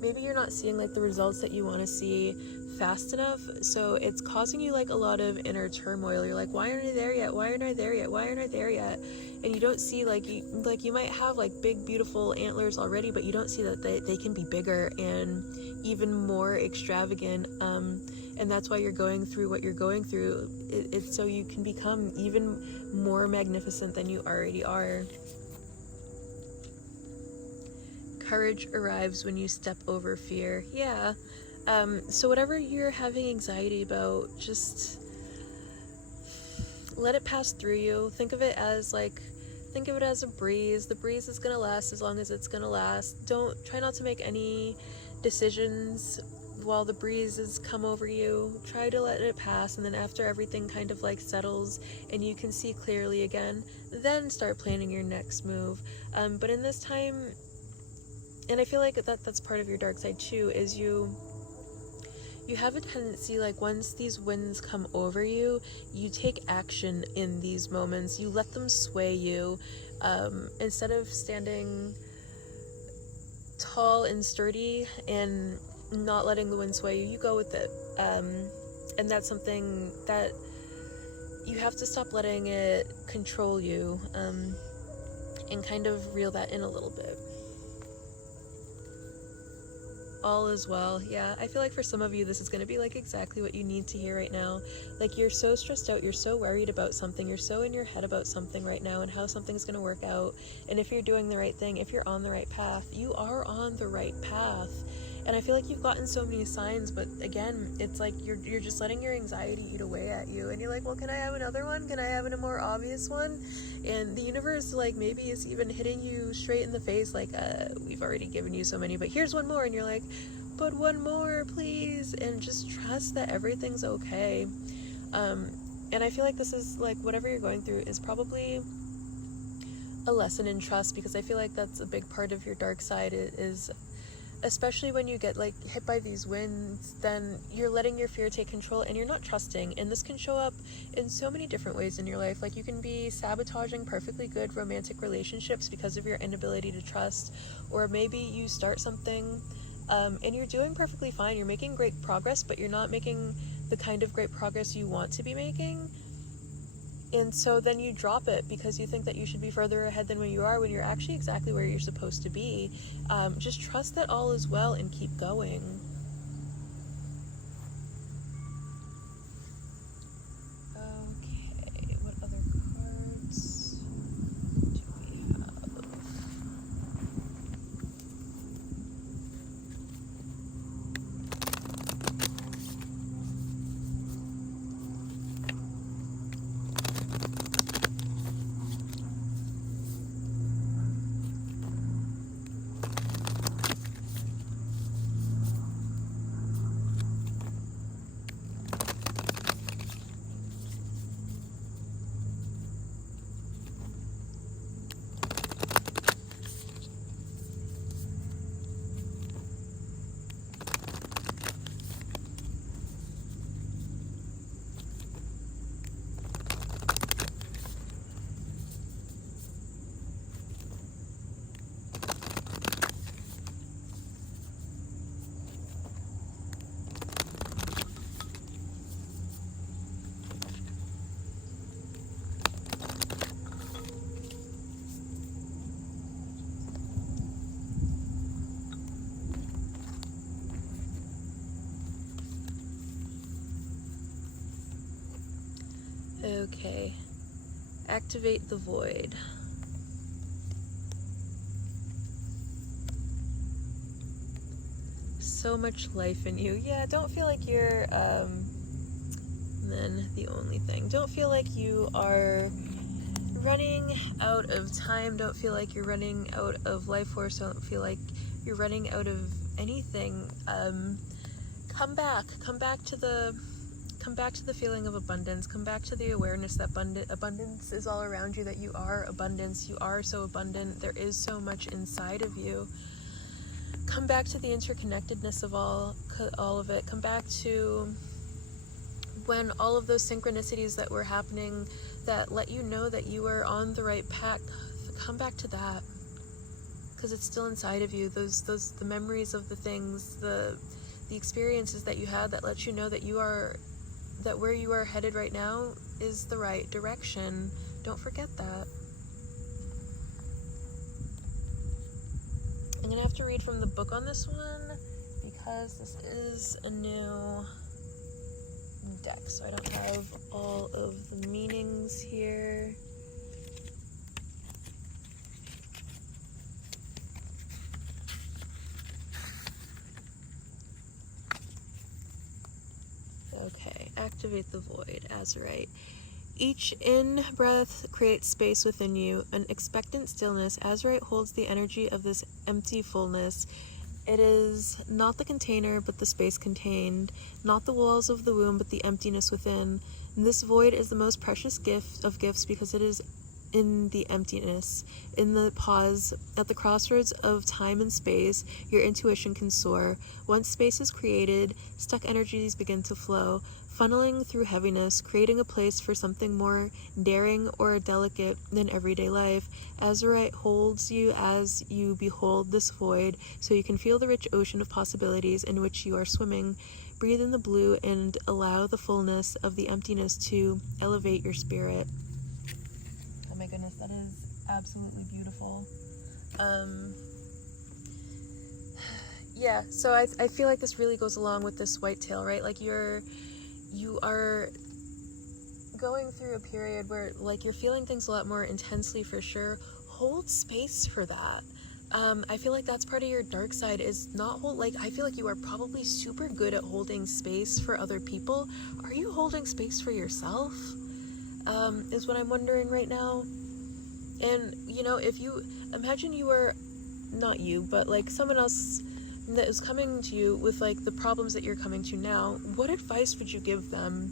maybe you're not seeing like the results that you want to see fast enough, so it's causing you like a lot of inner turmoil. You're like, why aren't I there yet? Why aren't I there yet? Why aren't I there yet? And you don't see like you might have like big beautiful antlers already, but you don't see that they can be bigger and even more extravagant, and that's why you're going through what you're going through. It's so you can become even more magnificent than you already are. Courage arrives when you step over fear. Yeah. So whatever you're having anxiety about, just let it pass through you. Think of it as a breeze. The breeze is gonna last as long as it's gonna last. Try not to make any decisions while the breezes come over you. Try to let it pass, and then after everything kind of like settles and you can see clearly again, then start planning your next move. But in this time, and I feel like that's part of your dark side too, is you have a tendency, like once these winds come over you, you take action in these moments. You let them sway you. Instead of standing tall and sturdy and not letting the wind sway you, you go with it. And that's something that you have to stop letting it control you, and kind of reel that in a little bit. All is well. Yeah, I feel like for some of you this is going to be like exactly what you need to hear right now. Like you're so stressed out, you're so worried about something, you're so in your head about something right now and how something's going to work out, and if you're doing the right thing, if you're on the right path, you are on the right path. And I feel like you've gotten so many signs, but again, it's like you're just letting your anxiety eat away at you, and you're like, well, can I have another one? Can I have a more obvious one? And the universe like maybe is even hitting you straight in the face, like we've already given you so many, but here's one more, and you're like, but one more please. And just trust that everything's okay. And I feel like this is like whatever you're going through is probably a lesson in trust, because I feel like that's a big part of your dark side, is especially when you get like hit by these winds, then you're letting your fear take control and you're not trusting. And this can show up in so many different ways in your life. Like you can be sabotaging perfectly good romantic relationships because of your inability to trust, or maybe you start something and you're doing perfectly fine, you're making great progress, but you're not making the kind of great progress you want to be making. And so then you drop it because you think that you should be further ahead than where you are, when you're actually exactly where you're supposed to be. Just trust that all is well and keep going. Okay, what other cards do we have? Okay. Activate the void. So much life in you. Yeah, don't feel like you're, then the only thing. Don't feel like you are running out of time. Don't feel like you're running out of life force. Don't feel like you're running out of anything. Come back to the feeling of abundance. Come back to the awareness that abundance is all around you, that you are abundance. You are so abundant. There is so much inside of you. Come back to the interconnectedness of all of it. Come back to when all of those synchronicities that were happening that let you know that you are on the right path. Come back to that, because it's still inside of you. The memories of the things, the experiences that you had that let you know that that where you are headed right now is the right direction. Don't forget that. I'm gonna have to read from the book on this one because this is a new deck, so I don't have all of the meanings here. Okay, activate the void, Azurite. Each in-breath creates space within you, an expectant stillness. Azurite holds the energy of this empty fullness. It is not the container, but the space contained, not the walls of the womb, but the emptiness within. And this void is the most precious gift of gifts because it is in the emptiness, in the pause, at the crossroads of time and space. Your intuition can soar. Once space is created, stuck energies begin to flow, funneling through heaviness, creating a place for something more daring or delicate than everyday life. Azurite holds you as you behold this void, so you can feel the rich ocean of possibilities in which you are swimming. Breathe in the blue and allow the fullness of the emptiness to elevate your spirit. Oh my goodness, that is absolutely beautiful. Yeah, so I feel like this really goes along with this whitetail, right? Like you are going through a period where like you're feeling things a lot more intensely, for sure. Hold space for that. I feel like that's part of your dark side, is not I feel like you are probably super good at holding space for other people. Are you holding space for yourself? Is what I'm wondering right now. And if you imagine you were, not you, but like someone else that is coming to you with like the problems that you're coming to now, what advice would you give them?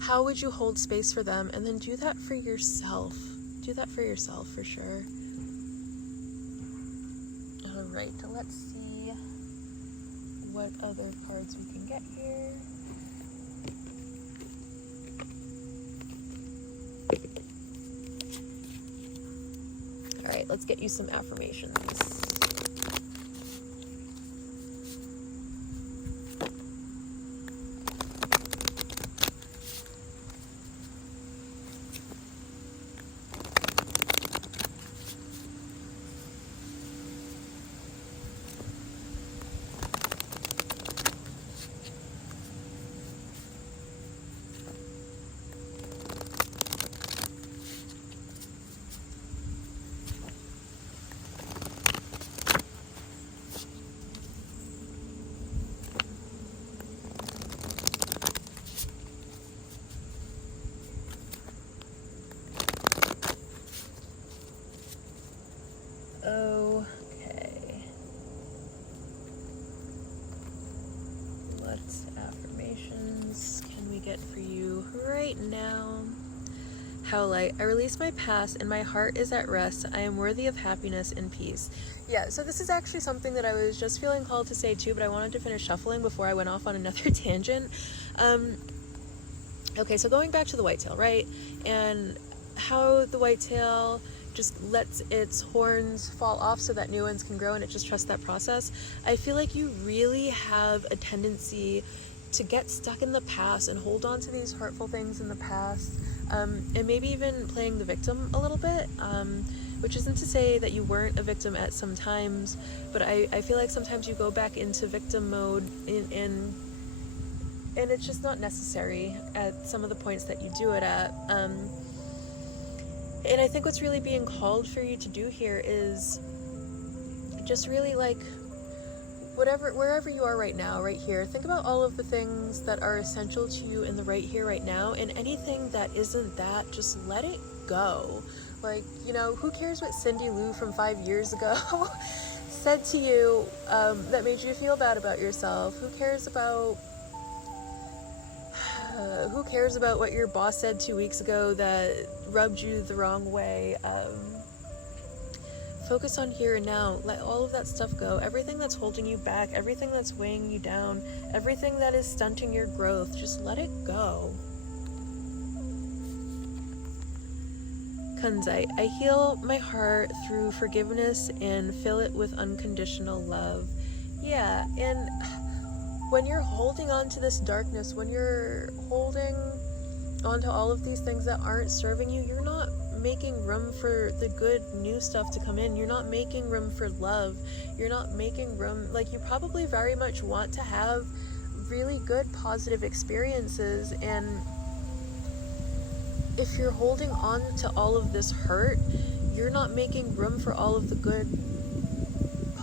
How would you hold space for them? And then do that for yourself. Do that for yourself, for sure. All right, let's see what other cards we can get here. All right, let's get you some affirmations. Okay. What affirmations can we get for you right now? Howlite, I release my past and my heart is at rest. I am worthy of happiness and peace. Yeah, so this is actually something that I was just feeling called to say too, but I wanted to finish shuffling before I went off on another tangent. Okay, so going back to the whitetail, right? And how the whitetail just lets its horns fall off so that new ones can grow, and it just trusts that process. I feel like you really have a tendency to get stuck in the past and hold on to these hurtful things in the past, and maybe even playing the victim a little bit, which isn't to say that you weren't a victim at some times, but I feel like sometimes you go back into victim mode and and it's just not necessary at some of the points that you do it at. And I think what's really being called for you to do here is just really like wherever you are right now, right here, think about all of the things that are essential to you in the right here, right now, and anything that isn't that, just let it go. Like, you know, who cares what Cindy Lou from 5 years ago said to you that made you feel bad about yourself? Who cares about what your boss said 2 weeks ago that rubbed you the wrong way? Focus on here and now. Let all of that stuff go. Everything that's holding you back, everything that's weighing you down, everything that is stunting your growth, just let it go. Kunzite, I heal my heart through forgiveness and fill it with unconditional love. Yeah, and when you're holding on to this darkness, when you're holding onto all of these things that aren't serving you, you're not making room for the good new stuff to come in. You're not making room for love. You're not making room, like, you probably very much want to have really good positive experiences, and if you're holding on to all of this hurt, you're not making room for all of the good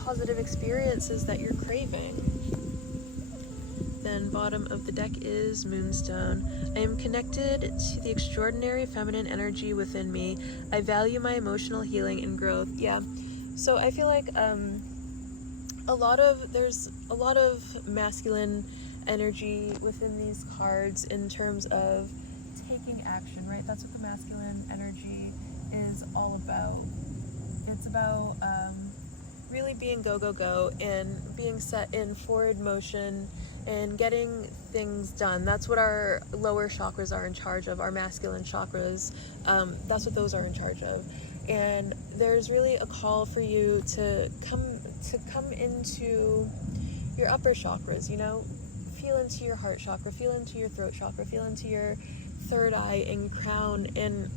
positive experiences that you're craving. Then bottom of the deck is Moonstone. I am connected to the extraordinary feminine energy within me. I value my emotional healing and growth. Yeah, so I feel like there's a lot of masculine energy within these cards in terms of taking action, right? That's what the masculine energy is all about. It's about really being go, go, go, and being set in forward motion and getting things done. That's what our lower chakras are in charge of, our masculine chakras. That's what those are in charge of. And there's really a call for you to come into your upper chakras, you know? Feel into your heart chakra, feel into your throat chakra, feel into your third eye and crown, and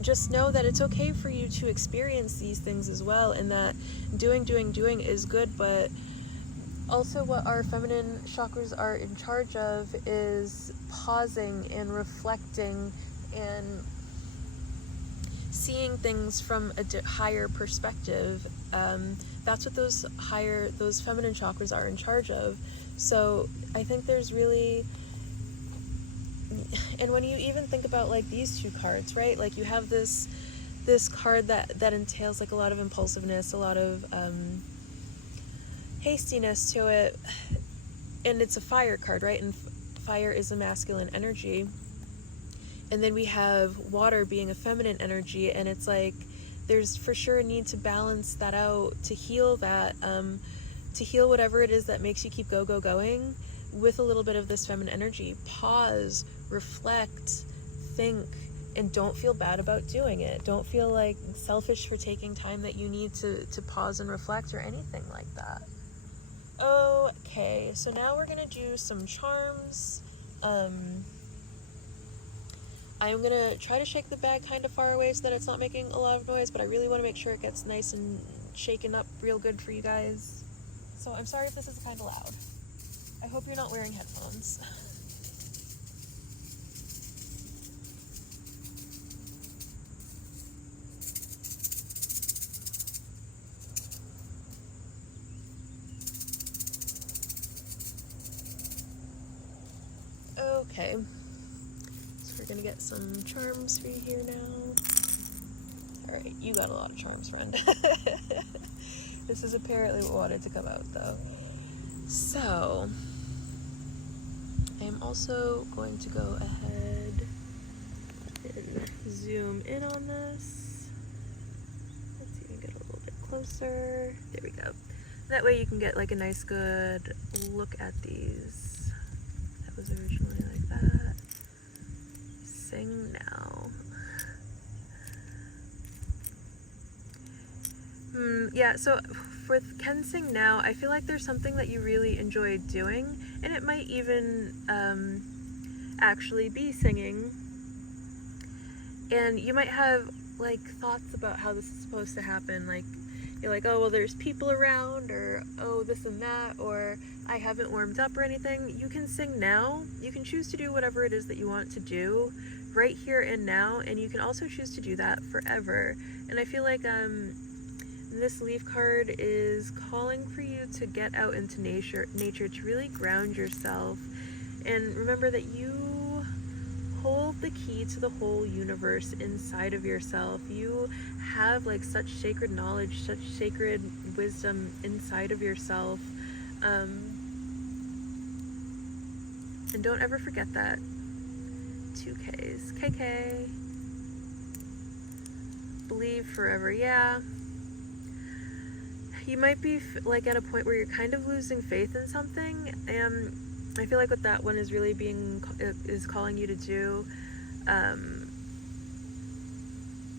just know that it's okay for you to experience these things as well, and that doing is good, but also what our feminine chakras are in charge of is pausing and reflecting and seeing things from a higher perspective. That's what those feminine chakras are in charge of. So I think there's really, and when you even think about like these two cards, right? Like you have this card that entails like a lot of impulsiveness, a lot of hastiness to it, and it's a fire card, right? And fire is a masculine energy. And then we have water being a feminine energy, and it's like there's for sure a need to balance that out, to heal that, to heal whatever it is that makes you keep going with a little bit of this feminine energy. Pause, reflect, think, and don't feel bad about doing it. Don't feel like selfish for taking time that you need to pause and reflect or anything like that. Okay, so now we're gonna do some charms. I'm gonna try to shake the bag kind of far away so that it's not making a lot of noise, but I really want to make sure it gets nice and shaken up real good for you guys. So I'm sorry if this is kind of loud. I hope you're not wearing headphones. Okay, so we're gonna get some charms for you here now. Alright, you got a lot of charms, friend. This is apparently what wanted to come out, though. So, I'm also going to go ahead and zoom in on this. Let's even get a little bit closer. There we go. That way you can get like a nice good look at these. That was originally like that. Sing now. Yeah, so with Can Sing Now, I feel like there's something that you really enjoy doing, and it might even actually be singing. And you might have like thoughts about how this is supposed to happen, like you're like, oh well, there's people around, or oh, this and that, or I haven't warmed up or anything, you can sing now. You can choose to do whatever it is that you want to do right here and now, and you can also choose to do that forever. And I feel like this leaf card is calling for you to get out into nature, to really ground yourself, and remember that you hold the key to the whole universe inside of yourself. You have like such sacred knowledge, such sacred wisdom inside of yourself, and don't ever forget that. 2Ks. KK. Believe forever. Yeah. You might be like at a point where you're kind of losing faith in something, and I feel like what that one is really is calling you to do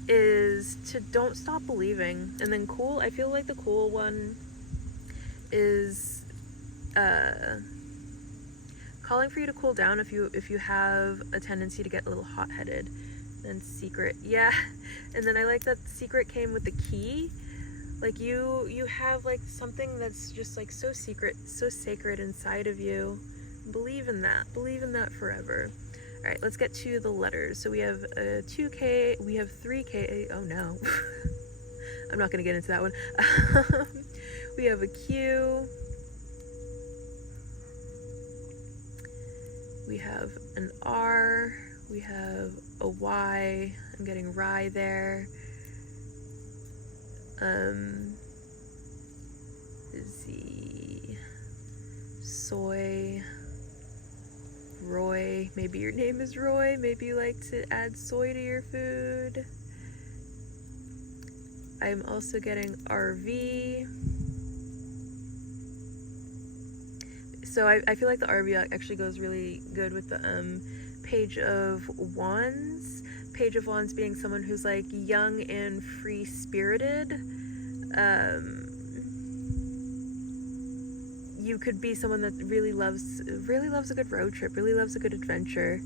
is to don't stop believing. And then cool, I feel like the cool one is calling for you to cool down if you have a tendency to get a little hot-headed. Then secret, yeah. And then I like that secret came with the key. Like you have like something that's just like so secret, so sacred inside of you. Believe in that forever. All right, let's get to the letters. So we have a 2K, we have 3K. Oh no. I'm not gonna get into that one. We have a Q. We have an R. We have a Y. I'm getting rye there. Z. Soy. Roy. Maybe your name is Roy. Maybe you like to add soy to your food. I'm also getting RV. So I feel like the RV actually goes really good with the Page of Wands. Page of Wands being someone who's like young and free-spirited. You could be someone that really loves a good road trip, really loves a good adventure.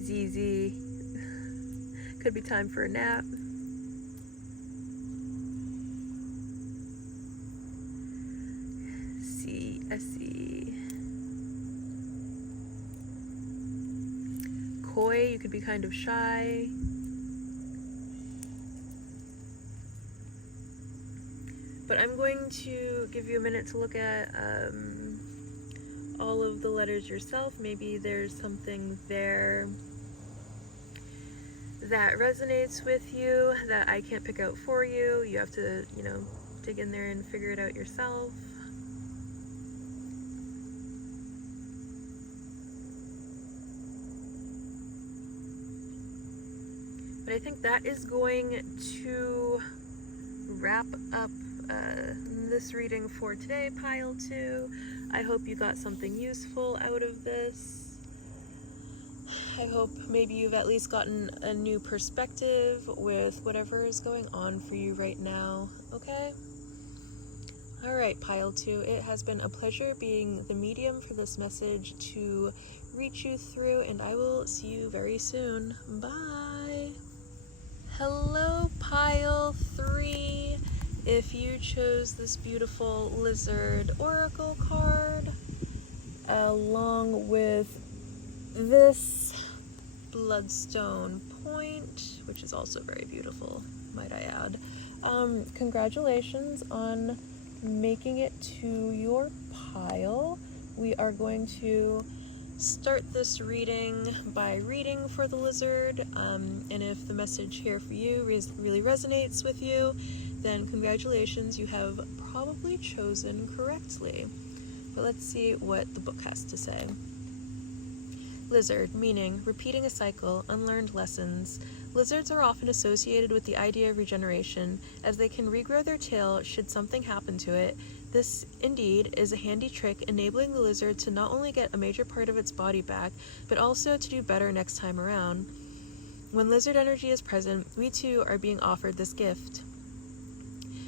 ZZ. Could be time for a nap. SC. Coy, you could be kind of shy. But I'm going to give you a minute to look at all of the letters yourself. Maybe there's something there that resonates with you that I can't pick out for you. You have to, dig in there and figure it out yourself. But I think that is going to wrap up this reading for today, pile 2. I hope you got something useful out of this. I hope maybe you've at least gotten a new perspective with whatever is going on for you right now, okay? Alright, pile 2, it has been a pleasure being the medium for this message to reach you through, and I will see you very soon. Bye! Hello, pile 3. If you chose this beautiful lizard oracle card, along with this bloodstone point, which is also very beautiful, might I add, congratulations on making it to your pile. We are going to start this reading by reading for the lizard, and if the message here for you really resonates with you, then congratulations, you have probably chosen correctly. But let's see what the book has to say. Lizard, meaning repeating a cycle, unlearned lessons. Lizards are often associated with the idea of regeneration, as they can regrow their tail should something happen to it. This, indeed, is a handy trick enabling the lizard to not only get a major part of its body back, but also to do better next time around. When lizard energy is present, we too are being offered this gift.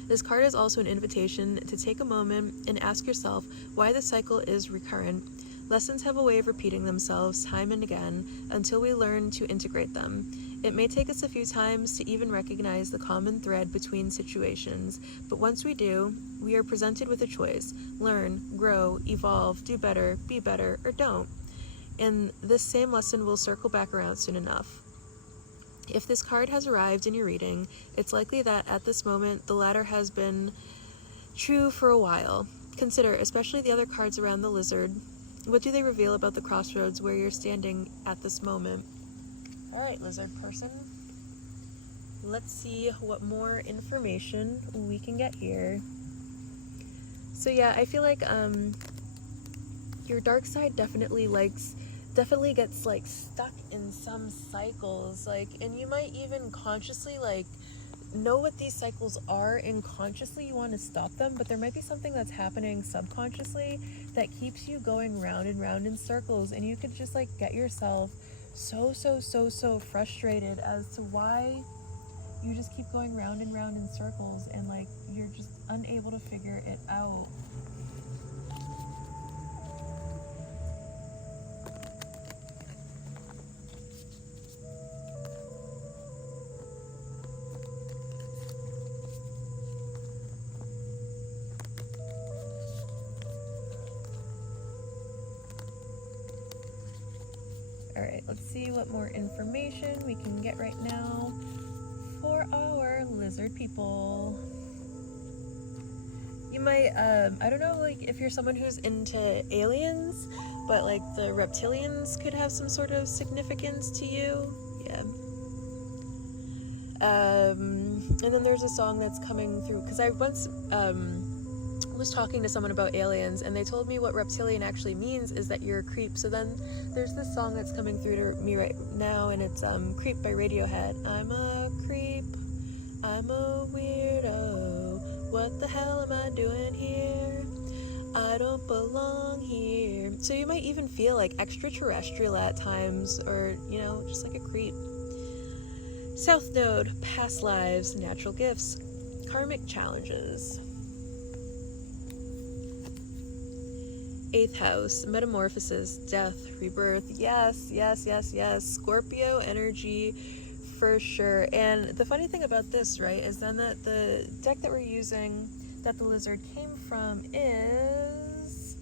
This card is also an invitation to take a moment and ask yourself why the cycle is recurrent. Lessons have a way of repeating themselves time and again until we learn to integrate them. It may take us a few times to even recognize the common thread between situations, but once we do, we are presented with a choice: learn, grow, evolve, do better, be better, or don't. And this same lesson will circle back around soon enough. If this card has arrived in your reading, it's likely that at this moment the latter has been true for a while. Consider, especially the other cards around the lizard, what do they reveal about the crossroads where you're standing at this moment? Alright, lizard person. Let's see what more information we can get here. So yeah, I feel like your dark side definitely gets like stuck in some cycles, like, and you might even consciously like know what these cycles are, and consciously you want to stop them, but there might be something that's happening subconsciously that keeps you going round and round in circles, and you could just like get yourself so frustrated as to why you just keep going round and round in circles, and like you're just unable to figure it out. Alright, let's see what more information we can get right now for our lizard people. You might, I don't know, like, if you're someone who's into aliens, but, like, the reptilians could have some sort of significance to you. Yeah. And then there's a song that's coming through, because I once, was talking to someone about aliens, and they told me what reptilian actually means is that you're a creep. So then there's this song that's coming through to me right now, and it's Creep by Radiohead. I'm a creep, I'm a weirdo, what the hell am I doing here? I don't belong here. So you might even feel like extraterrestrial at times, or, you know, just like a creep. South Node, past lives, natural gifts, karmic challenges. 8th house, metamorphosis, death, rebirth. Yes. Scorpio energy for sure. And the funny thing about this, right, is then that the deck that we're using, that the lizard came from, is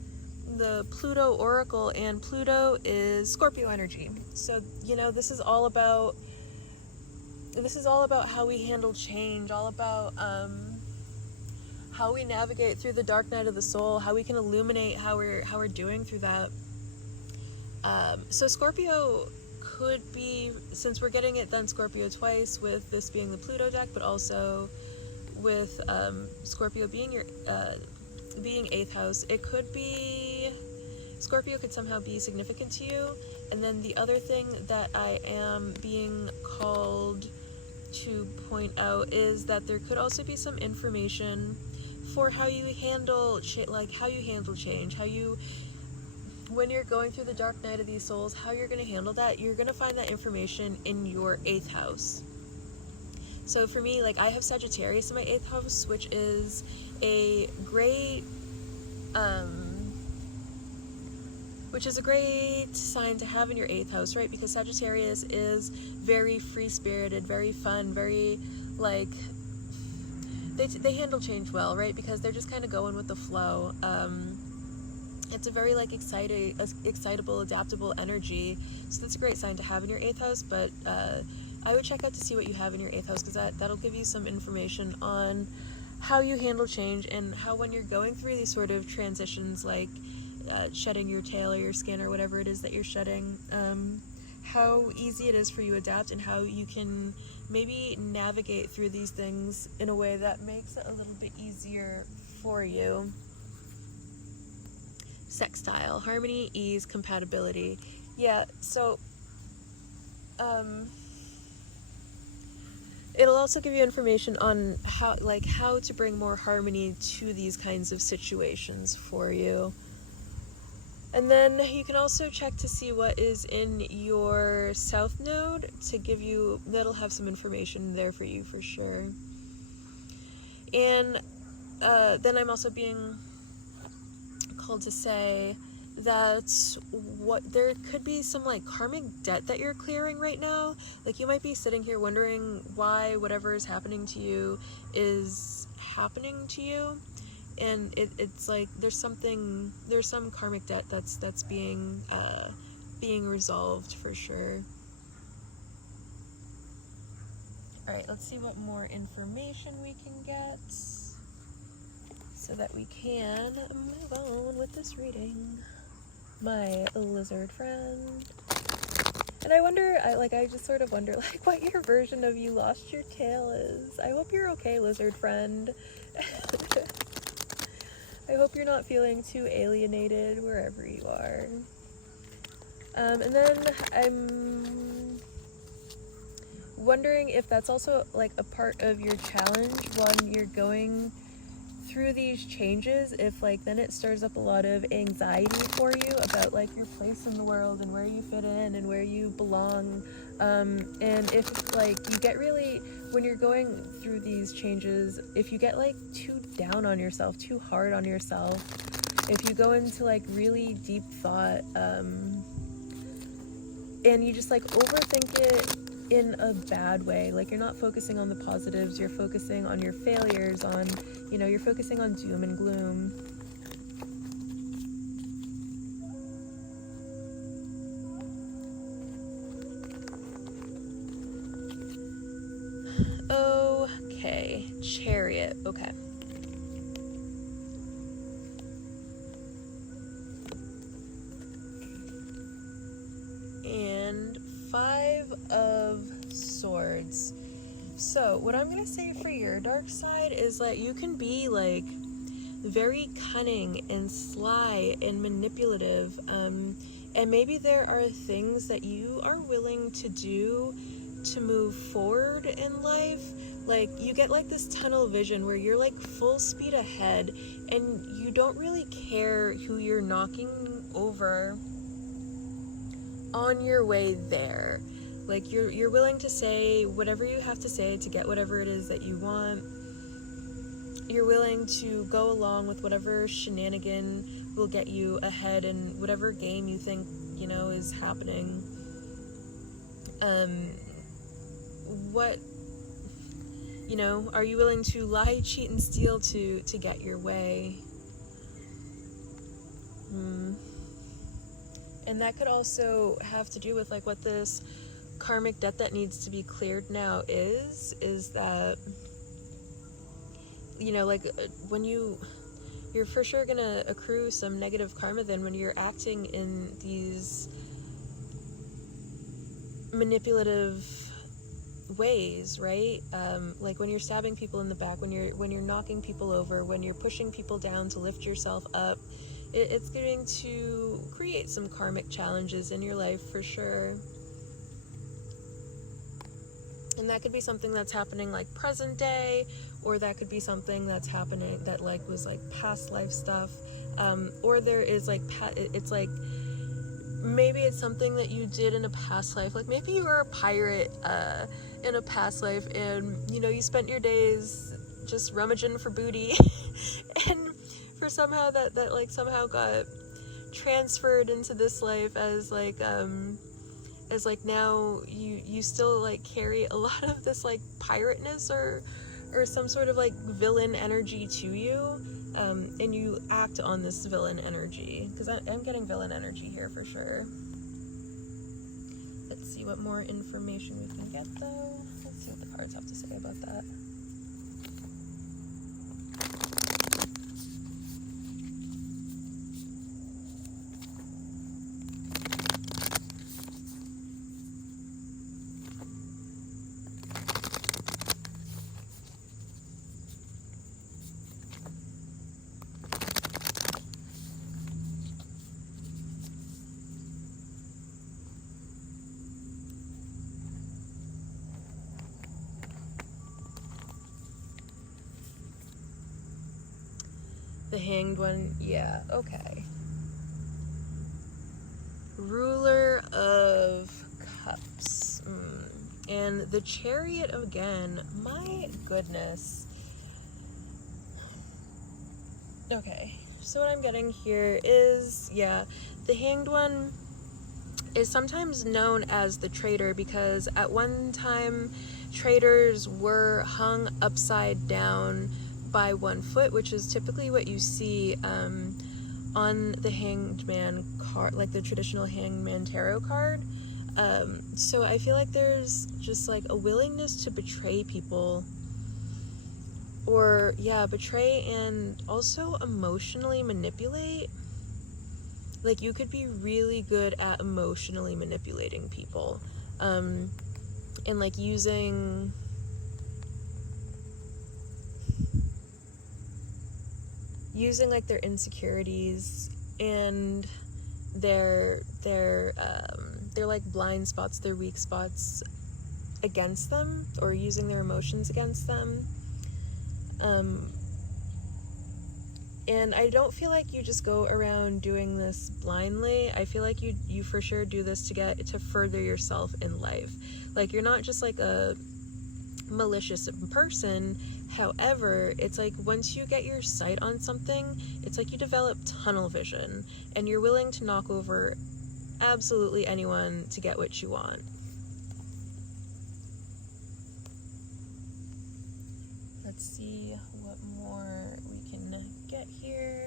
the Pluto Oracle, and Pluto is Scorpio energy. So, you know, this is all about how we handle change, all about how we navigate through the dark night of the soul, how we can illuminate how we're doing through that. So Scorpio could be, since we're getting it then Scorpio twice, with this being the Pluto deck, but also with Scorpio being your being 8th house, it could be Scorpio could somehow be significant to you. And then the other thing that I am being called to point out is that there could also be some information for how you handle how you handle change, how you, when you're going through the dark night of these souls, how you're going to handle that. You're going to find that information in your 8th house. So for me, like, I have Sagittarius in my 8th house, which is a great sign to have in your 8th house, right? Because Sagittarius is very free-spirited, very fun, very, like, they handle change well, right? Because they're just kind of going with the flow. It's a very, like, excitable, adaptable energy. So that's a great sign to have in your 8th house, but I would check out to see what you have in your 8th house, because that'll give you some information on how you handle change, and how when you're going through these sort of transitions, like shedding your tail or your skin or whatever it is that you're shedding, how easy it is for you to adapt, and how you can maybe navigate through these things in a way that makes it a little bit easier for you. Sextile, harmony, ease, compatibility. Yeah, so it'll also give you information on how to bring more harmony to these kinds of situations for you. And then you can also check to see what is in your South Node to give you, that'll have some information there for you for sure. And then I'm also being called to say that there could be some like karmic debt that you're clearing right now. Like you might be sitting here wondering why whatever is happening to you is happening to you, and it's like there's some karmic debt that's being resolved for sure. All right, let's see what more information we can get so that we can move on with this reading. My lizard friend. And I just sort of wonder, like, what your version of you lost your tail is. I hope you're okay, lizard friend. I hope you're not feeling too alienated wherever you are. And then I'm wondering if that's also, like, a part of your challenge when you're going through these changes, if like then it stirs up a lot of anxiety for you about like your place in the world and where you fit in and where you belong, and if like you get really, when you're going through these changes, if you get like too down on yourself, too hard on yourself, if you go into like really deep thought, and you just like overthink it in a bad way, like you're not focusing on the positives, you're focusing on your failures, on, you know, you're focusing on doom and gloom. Okay, Chariot, okay. And 5 of Swords. So what I'm gonna say for your dark side is that you can be like very cunning and sly and manipulative, and maybe there are things that you are willing to do to move forward in life. Like you get like this tunnel vision where you're like full speed ahead and you don't really care who you're knocking over on your way there. Like you're willing to say whatever you have to say to get whatever it is that you want. You're willing to go along with whatever shenanigan will get you ahead in whatever game you think, you know, is happening. What, you know, are you willing to lie, cheat, and steal to get your way? And that could also have to do with like what this karmic debt that needs to be cleared now is that, you know, like when you're for sure gonna accrue some negative karma then when you're acting in these manipulative ways, right? Like when you're stabbing people in the back, when you're knocking people over, when you're pushing people down to lift yourself up, it's going to create some karmic challenges in your life for sure. And that could be something that's happening like present day, or that could be something that's happening that like was like past life stuff, or there is like it's like maybe it's something that you did in a past life. Like maybe you were a pirate in a past life, and you know you spent your days just rummaging for booty and for somehow that like somehow got transferred into this life as like now you still like carry a lot of this like pirateness or some sort of like villain energy to you, and you act on this villain energy, because I'm getting villain energy here for sure. Let's see what more information we can get though. Let's see what the cards have to say about that. The Hanged One, yeah, okay. Ruler of Cups. And the Chariot again, my goodness. Okay, So what I'm getting here is, yeah, the Hanged One is sometimes known as the traitor because at one time traitors were hung upside down by one foot, which is typically what you see on the Hanged Man card, like the traditional Hanged Man tarot card. So I feel like there's just like a willingness to betray people, or yeah, betray and also emotionally manipulate. Like, you could be really good at emotionally manipulating people, and like using like their insecurities and their like blind spots, their weak spots against them, or using their emotions against them. And I don't feel like you just go around doing this blindly. I feel like you for sure do this to further yourself in life. Like, you're not just like a malicious person. However, it's like once you get your sight on something, it's like you develop tunnel vision and you're willing to knock over absolutely anyone to get what you want. Let's see what more we can get here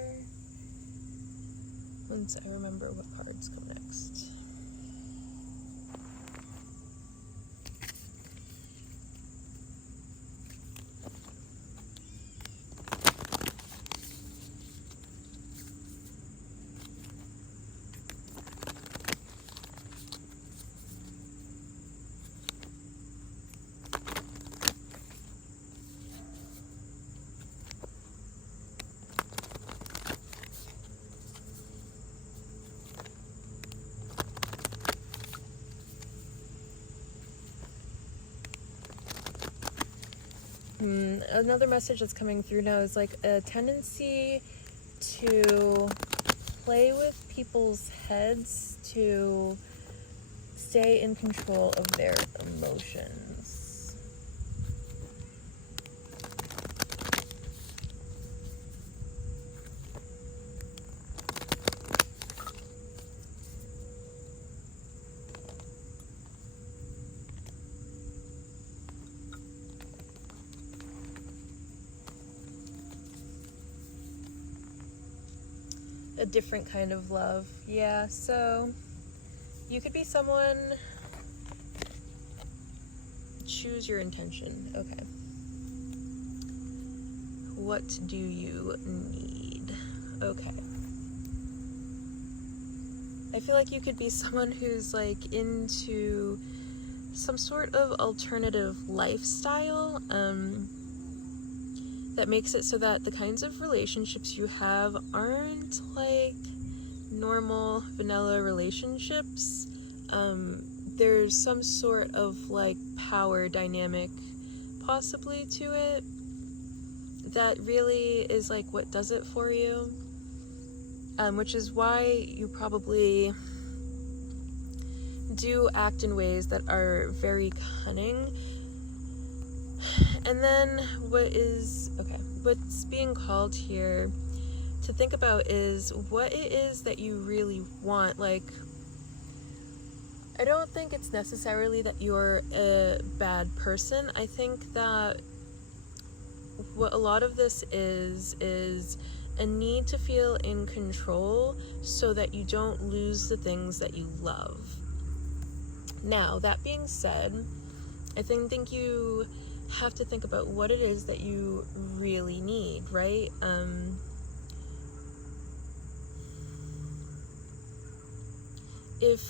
once I remember what cards come next. Another message that's coming through now is like a tendency to play with people's heads to stay in control of their emotions. A different kind of love. Yeah, so you could be someone. Choose your intention. Okay. What do you need? Okay. I feel like you could be someone who's like into some sort of alternative lifestyle, that makes it so that the kinds of relationships you have aren't like normal vanilla relationships. There's some sort of like power dynamic possibly to it that really is like what does it for you, which is why you probably do act in ways that are very cunning. And then what's being called here to think about is what it is that you really want. Like, I don't think it's necessarily that you're a bad person. I think that what a lot of this is a need to feel in control so that you don't lose the things that you love. Now, that being said, I think you have to think about what it is that you really need, right? If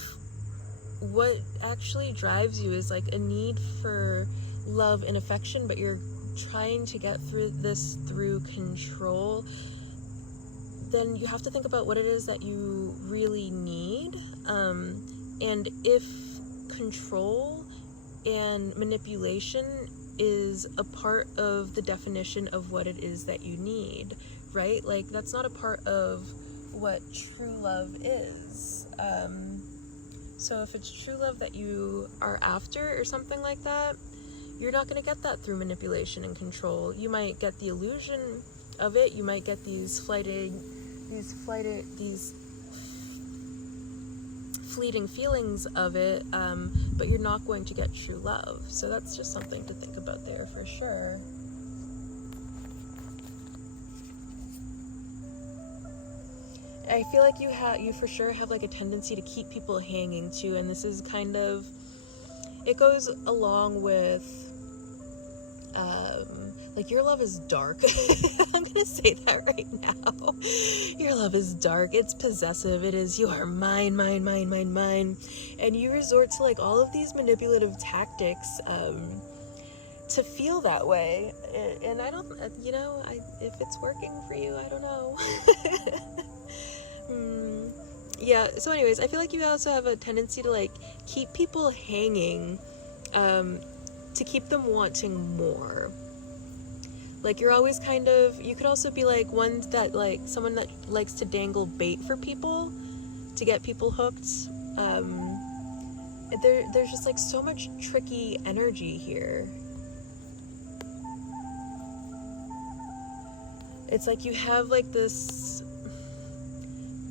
what actually drives you is like a need for love and affection, but you're trying to get through this through control, then you have to think about what it is that you really need. And if control and manipulation is a part of the definition of what it is that you need, right? Like, that's not a part of what true love is. So if it's true love that you are after or something like that, you're not going to get that through manipulation and control. You might get the illusion of it. You might get these fleeting these fleeting feelings of it, but you're not going to get true love. So that's just something to think about there for sure. I feel like you for sure have like a tendency to keep people hanging too, and this is kind of, it goes along with like your love is dark. I'm gonna say that right now. Your love is dark, it's possessive, it is you are mine, and you resort to like all of these manipulative tactics to feel that way, and I don't, if it's working for you, I don't know. Yeah, so anyways, I feel like you also have a tendency to like keep people hanging, to keep them wanting more. Like you're always kind of, you could also be like someone that likes to dangle bait for people to get people hooked. There's just like so much tricky energy here. It's like you have like this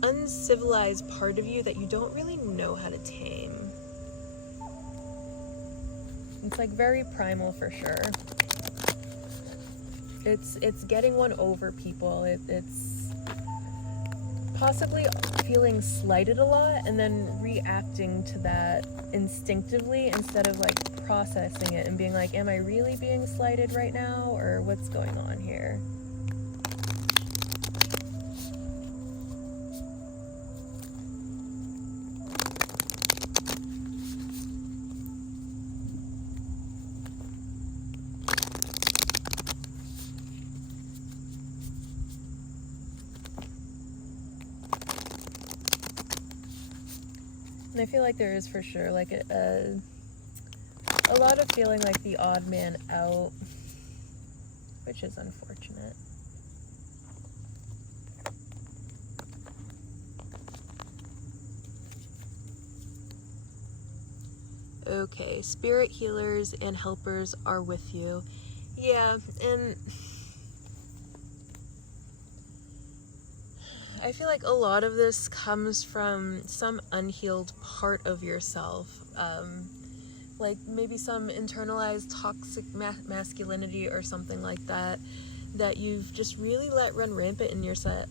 uncivilized part of you that you don't really know how to tame. It's like very primal for sure. It's getting one over people. It's possibly feeling slighted a lot and then reacting to that instinctively instead of like processing it and being like, am I really being slighted right now, or what's going on here? And I feel like there is for sure like a lot of feeling like the odd man out, which is unfortunate. Okay, spirit healers and helpers are with you. Yeah, and I feel like a lot of this comes from some unhealed part of yourself, like maybe some internalized toxic masculinity or something like that you've just really let run rampant in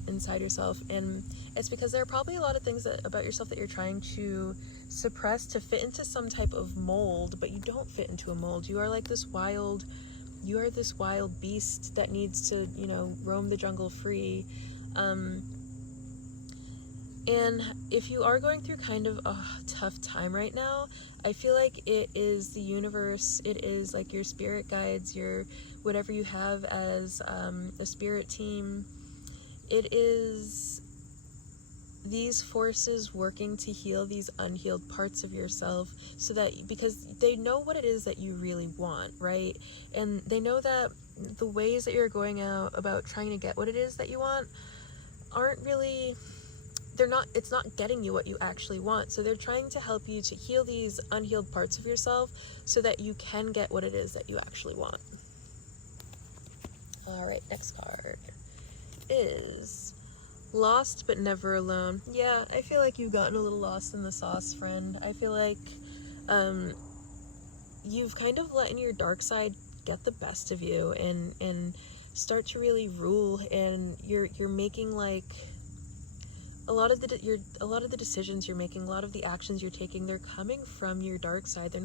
inside yourself. And it's because there are probably a lot of things about yourself that you're trying to suppress to fit into some type of mold, but you don't fit into a mold. You are like this wild beast that needs to, roam the jungle free. And if you are going through kind of a tough time right now, I feel like it is the universe, it is like your spirit guides, your whatever you have as a spirit team. It is these forces working to heal these unhealed parts of yourself, so that, because they know what it is that you really want, right? And they know that the ways that you're going about trying to get what it is that you want aren't really, it's not getting you what you actually want. So they're trying to help you to heal these unhealed parts of yourself so that you can get what it is that you actually want. All right, next card is Lost but Never Alone. Yeah, I feel like you've gotten a little lost in the sauce, friend. I feel like you've kind of letting your dark side get the best of you and start to really rule, and you're making like a lot of the decisions you're making, a lot of the actions you're taking, they're coming from your dark side. They're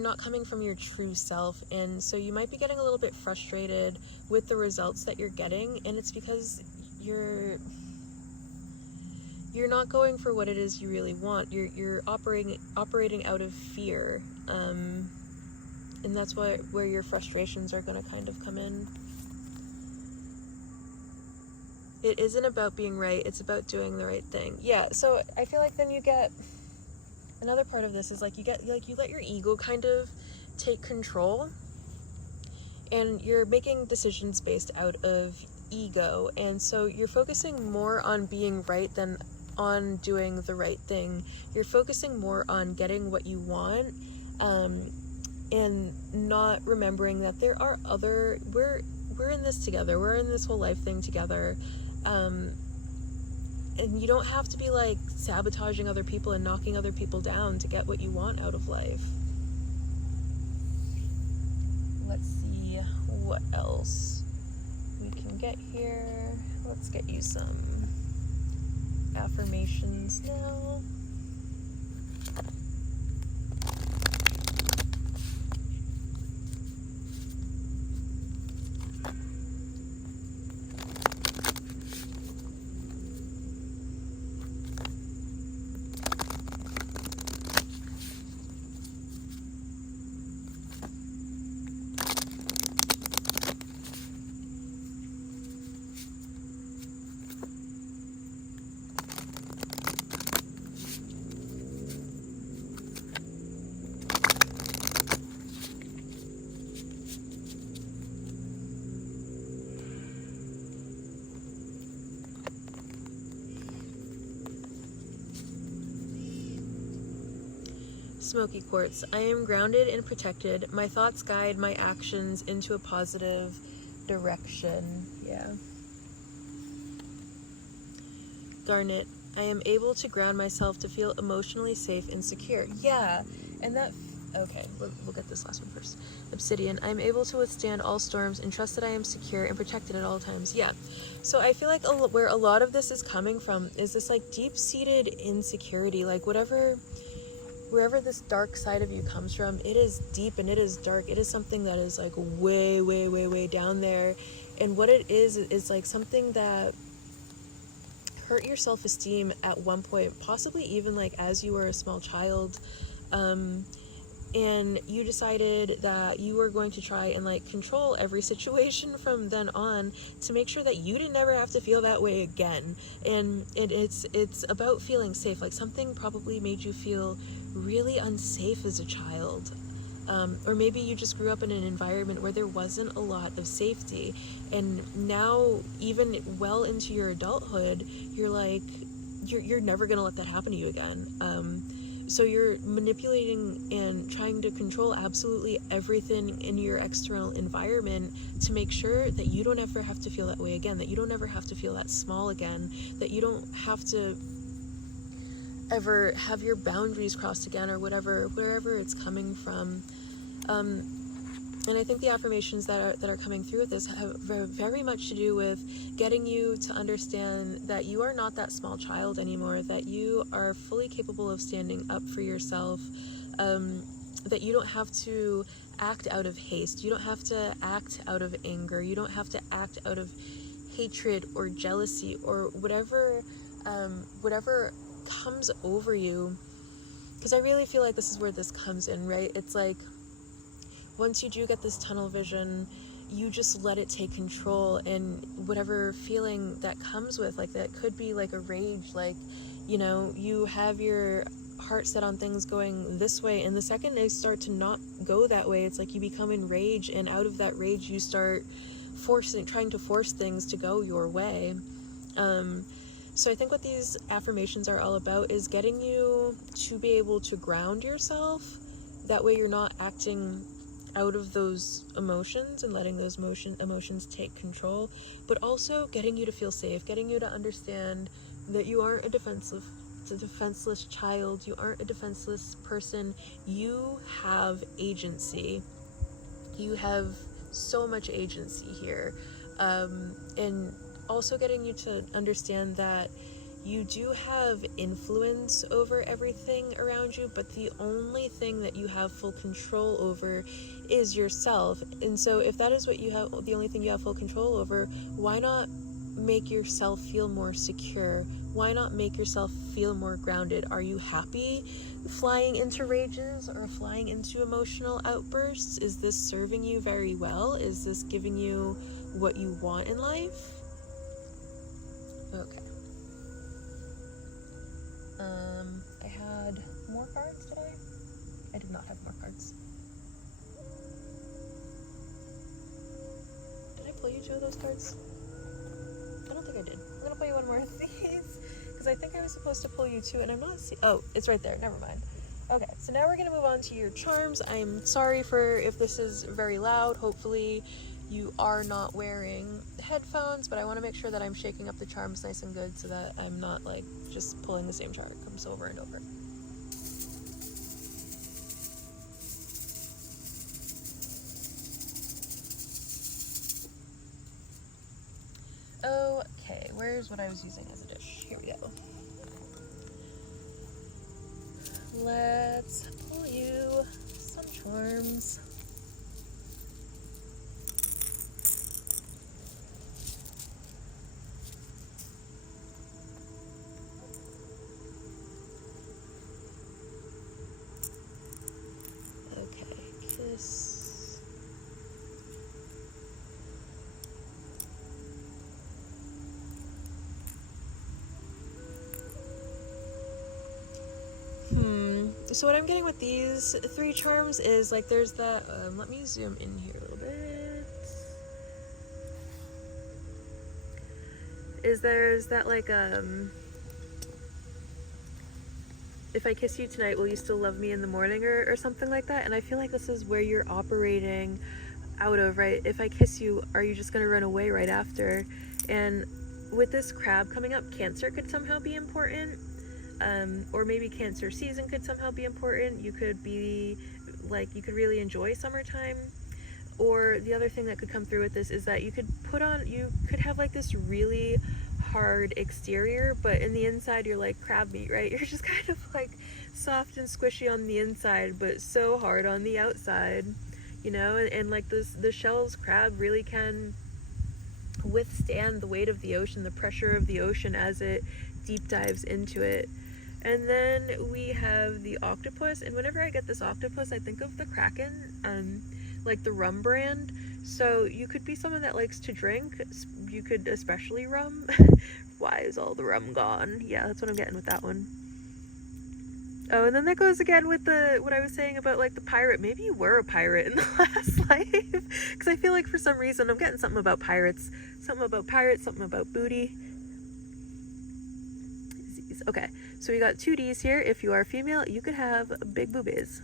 not coming from your true self. And so you might be getting a little bit frustrated with the results that you're getting, and it's because you're not going for what it is you really want. You're operating out of fear, and that's where your frustrations are going to kind of come in. It isn't about being right, it's about doing the right thing. Yeah, so I feel like then you get another part of this is like you let your ego kind of take control, and you're making decisions based out of ego, and so you're focusing more on being right than on doing the right thing. You're focusing more on getting what you want, and not remembering that there are we're we're in this together. We're in this whole life thing together. And you don't have to be like sabotaging other people and knocking other people down to get what you want out of life. Let's see what else we can get here. Let's get you some affirmations now. Smoky quartz. I am grounded and protected. My thoughts guide my actions into a positive direction. Yeah. Garnet. I am able to ground myself to feel emotionally safe and secure. Yeah. And that... Okay, we'll get this last one first. Obsidian. I am able to withstand all storms and trust that I am secure and protected at all times. Yeah. So I feel like where a lot of this is coming from is this like deep-seated insecurity. Like wherever this dark side of you comes from, it is deep and it is dark. It is something that is like way, way, way, way down there. And what it is like something that hurt your self-esteem at one point, possibly even like as you were a small child. And you decided that you were going to try and like control every situation from then on to make sure that you didn't ever have to feel that way again. And it's about feeling safe. Like something probably made you feel really unsafe as a child. Or maybe you just grew up in an environment where there wasn't a lot of safety. And now, even well into your adulthood, you're like, you're never gonna let that happen to you again. So you're manipulating and trying to control absolutely everything in your external environment to make sure that you don't ever have to feel that way again, that you don't ever have to feel that small again, that you don't have to ever have your boundaries crossed again, or wherever it's coming from. And I think the affirmations that are coming through with this have very much to do with getting you to understand that you are not that small child anymore, that you are fully capable of standing up for yourself, that you don't have to act out of haste, you don't have to act out of anger, you don't have to act out of hatred or jealousy or whatever comes over you. Because I really feel like this is where this comes in, right? It's like, once you do get this tunnel vision, you just let it take control, and whatever feeling that comes with, like that could be like a rage, like, you know, you have your heart set on things going this way, and the second they start to not go that way, it's like you become enraged, and out of that rage you start trying to force things to go your way. So I think what these affirmations are all about is getting you to be able to ground yourself. That way you're not acting out of those emotions and letting those emotions take control, but also getting you to feel safe, getting you to understand that you aren't a defenseless child, you aren't a defenseless person, you have agency, you have so much agency here, and also getting you to understand that you do have influence over everything around you, but the only thing that you have full control over is yourself. And so if that is what you have, the only thing you have full control over, why not make yourself feel more secure? Why not make yourself feel more grounded? Are you happy flying into rages or flying into emotional outbursts? Is this serving you very well? Is this giving you what you want in life? Okay. I had more cards, did I? I did not have more cards. Did I pull you 2 of those cards? I don't think I did. I'm gonna pull you 1 more of these, because I think I was supposed to pull you 2, and I'm not oh, it's right there, never mind. Okay, so now we're gonna move on to your charms. I'm sorry for if this is very loud. Hopefully you are not wearing headphones, but I want to make sure that I'm shaking up the charms nice and good so that I'm not like just pulling the same charms over and over. Okay, where's what I was using as a dish? Here we go. Let's pull you some charms. Okay, kiss. So what I'm getting with these 3 charms is like there's that, let me zoom in here a little bit, is there's that like, if I kiss you tonight, will you still love me in the morning, or something like that? And I feel like this is where you're operating out of, right? If I kiss you, are you just gonna run away right after? And with this crab coming up, Cancer could somehow be important. Or maybe Cancer season could somehow be important. You could be like, you could really enjoy summertime. Or the other thing that could come through with this is that you could have like this really hard exterior, but in the inside you're like crab meat, right? You're just kind of like soft and squishy on the inside, but so hard on the outside, you know? And like the shell's crab really can withstand the weight of the ocean, the pressure of the ocean as it deep dives into it. And then we have the octopus, and whenever I get this octopus, I think of the Kraken, like the rum brand. So you could be someone that likes to drink. You could especially rum. Why is all the rum gone? Yeah, that's what I'm getting with that one. Oh, and then that goes again with what I was saying about like the pirate. Maybe you were a pirate in the last life, because I feel like for some reason I'm getting something about pirates, something about booty. Okay, so we got 2 Ds here. If you are female, you could have big boobies.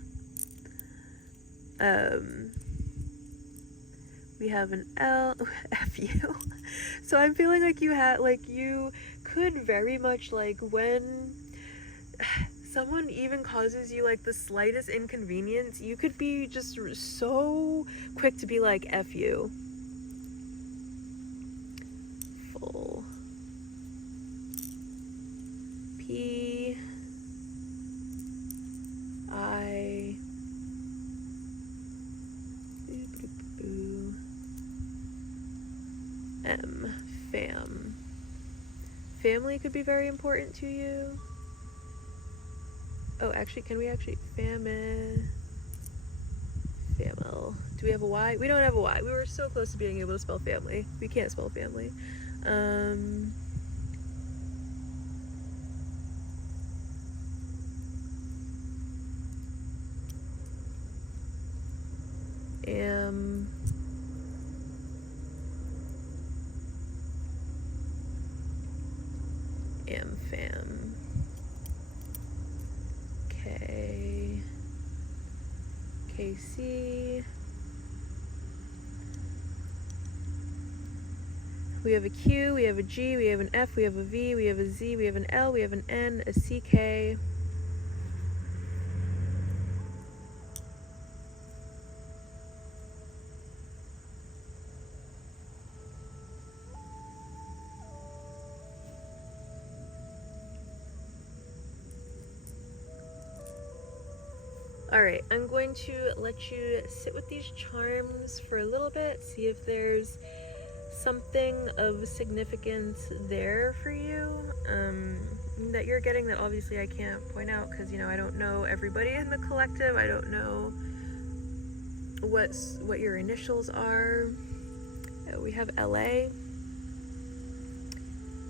We have an L, F you. So I'm feeling like you could very much, like, when someone even causes you like the slightest inconvenience, you could be just so quick to be like, F you. Full. P I M. Fam. Family could be very important to you. Oh, actually, can we actually famil? Do we have a Y? We don't have a Y. We were so close to being able to spell family. We can't spell family. Am fam. K. KC. We have a Q, we have a G, we have an F, we have a V, we have a Z, we have an L, we have an N, a CK. Alright, I'm going to let you sit with these charms for a little bit, see if there's something of significance there for you that you're getting that obviously I can't point out because, you know, I don't know everybody in the collective. I don't know what your initials are. We have LA.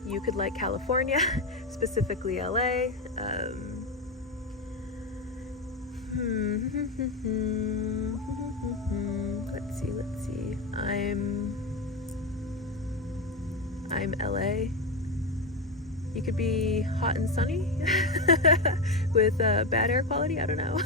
You could like California, specifically LA. Let's see. I'm LA. You could be hot and sunny with bad air quality. I don't know.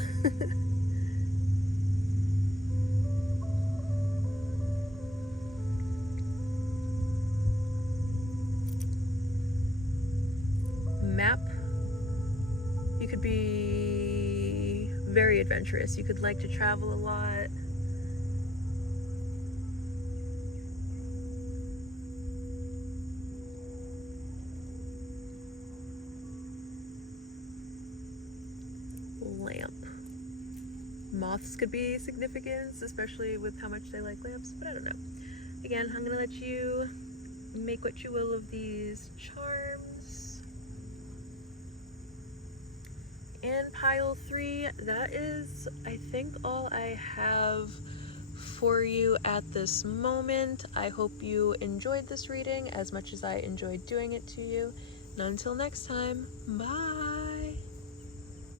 map. You could be very adventurous. You could like to travel a lot. Lamp. Moths could be significant, especially with how much they like lamps, but I don't know. Again, I'm gonna let you make what you will of these charms. And pile 3, that is, I think, all I have for you at this moment. I hope you enjoyed this reading as much as I enjoyed doing it to you. And until next time, bye!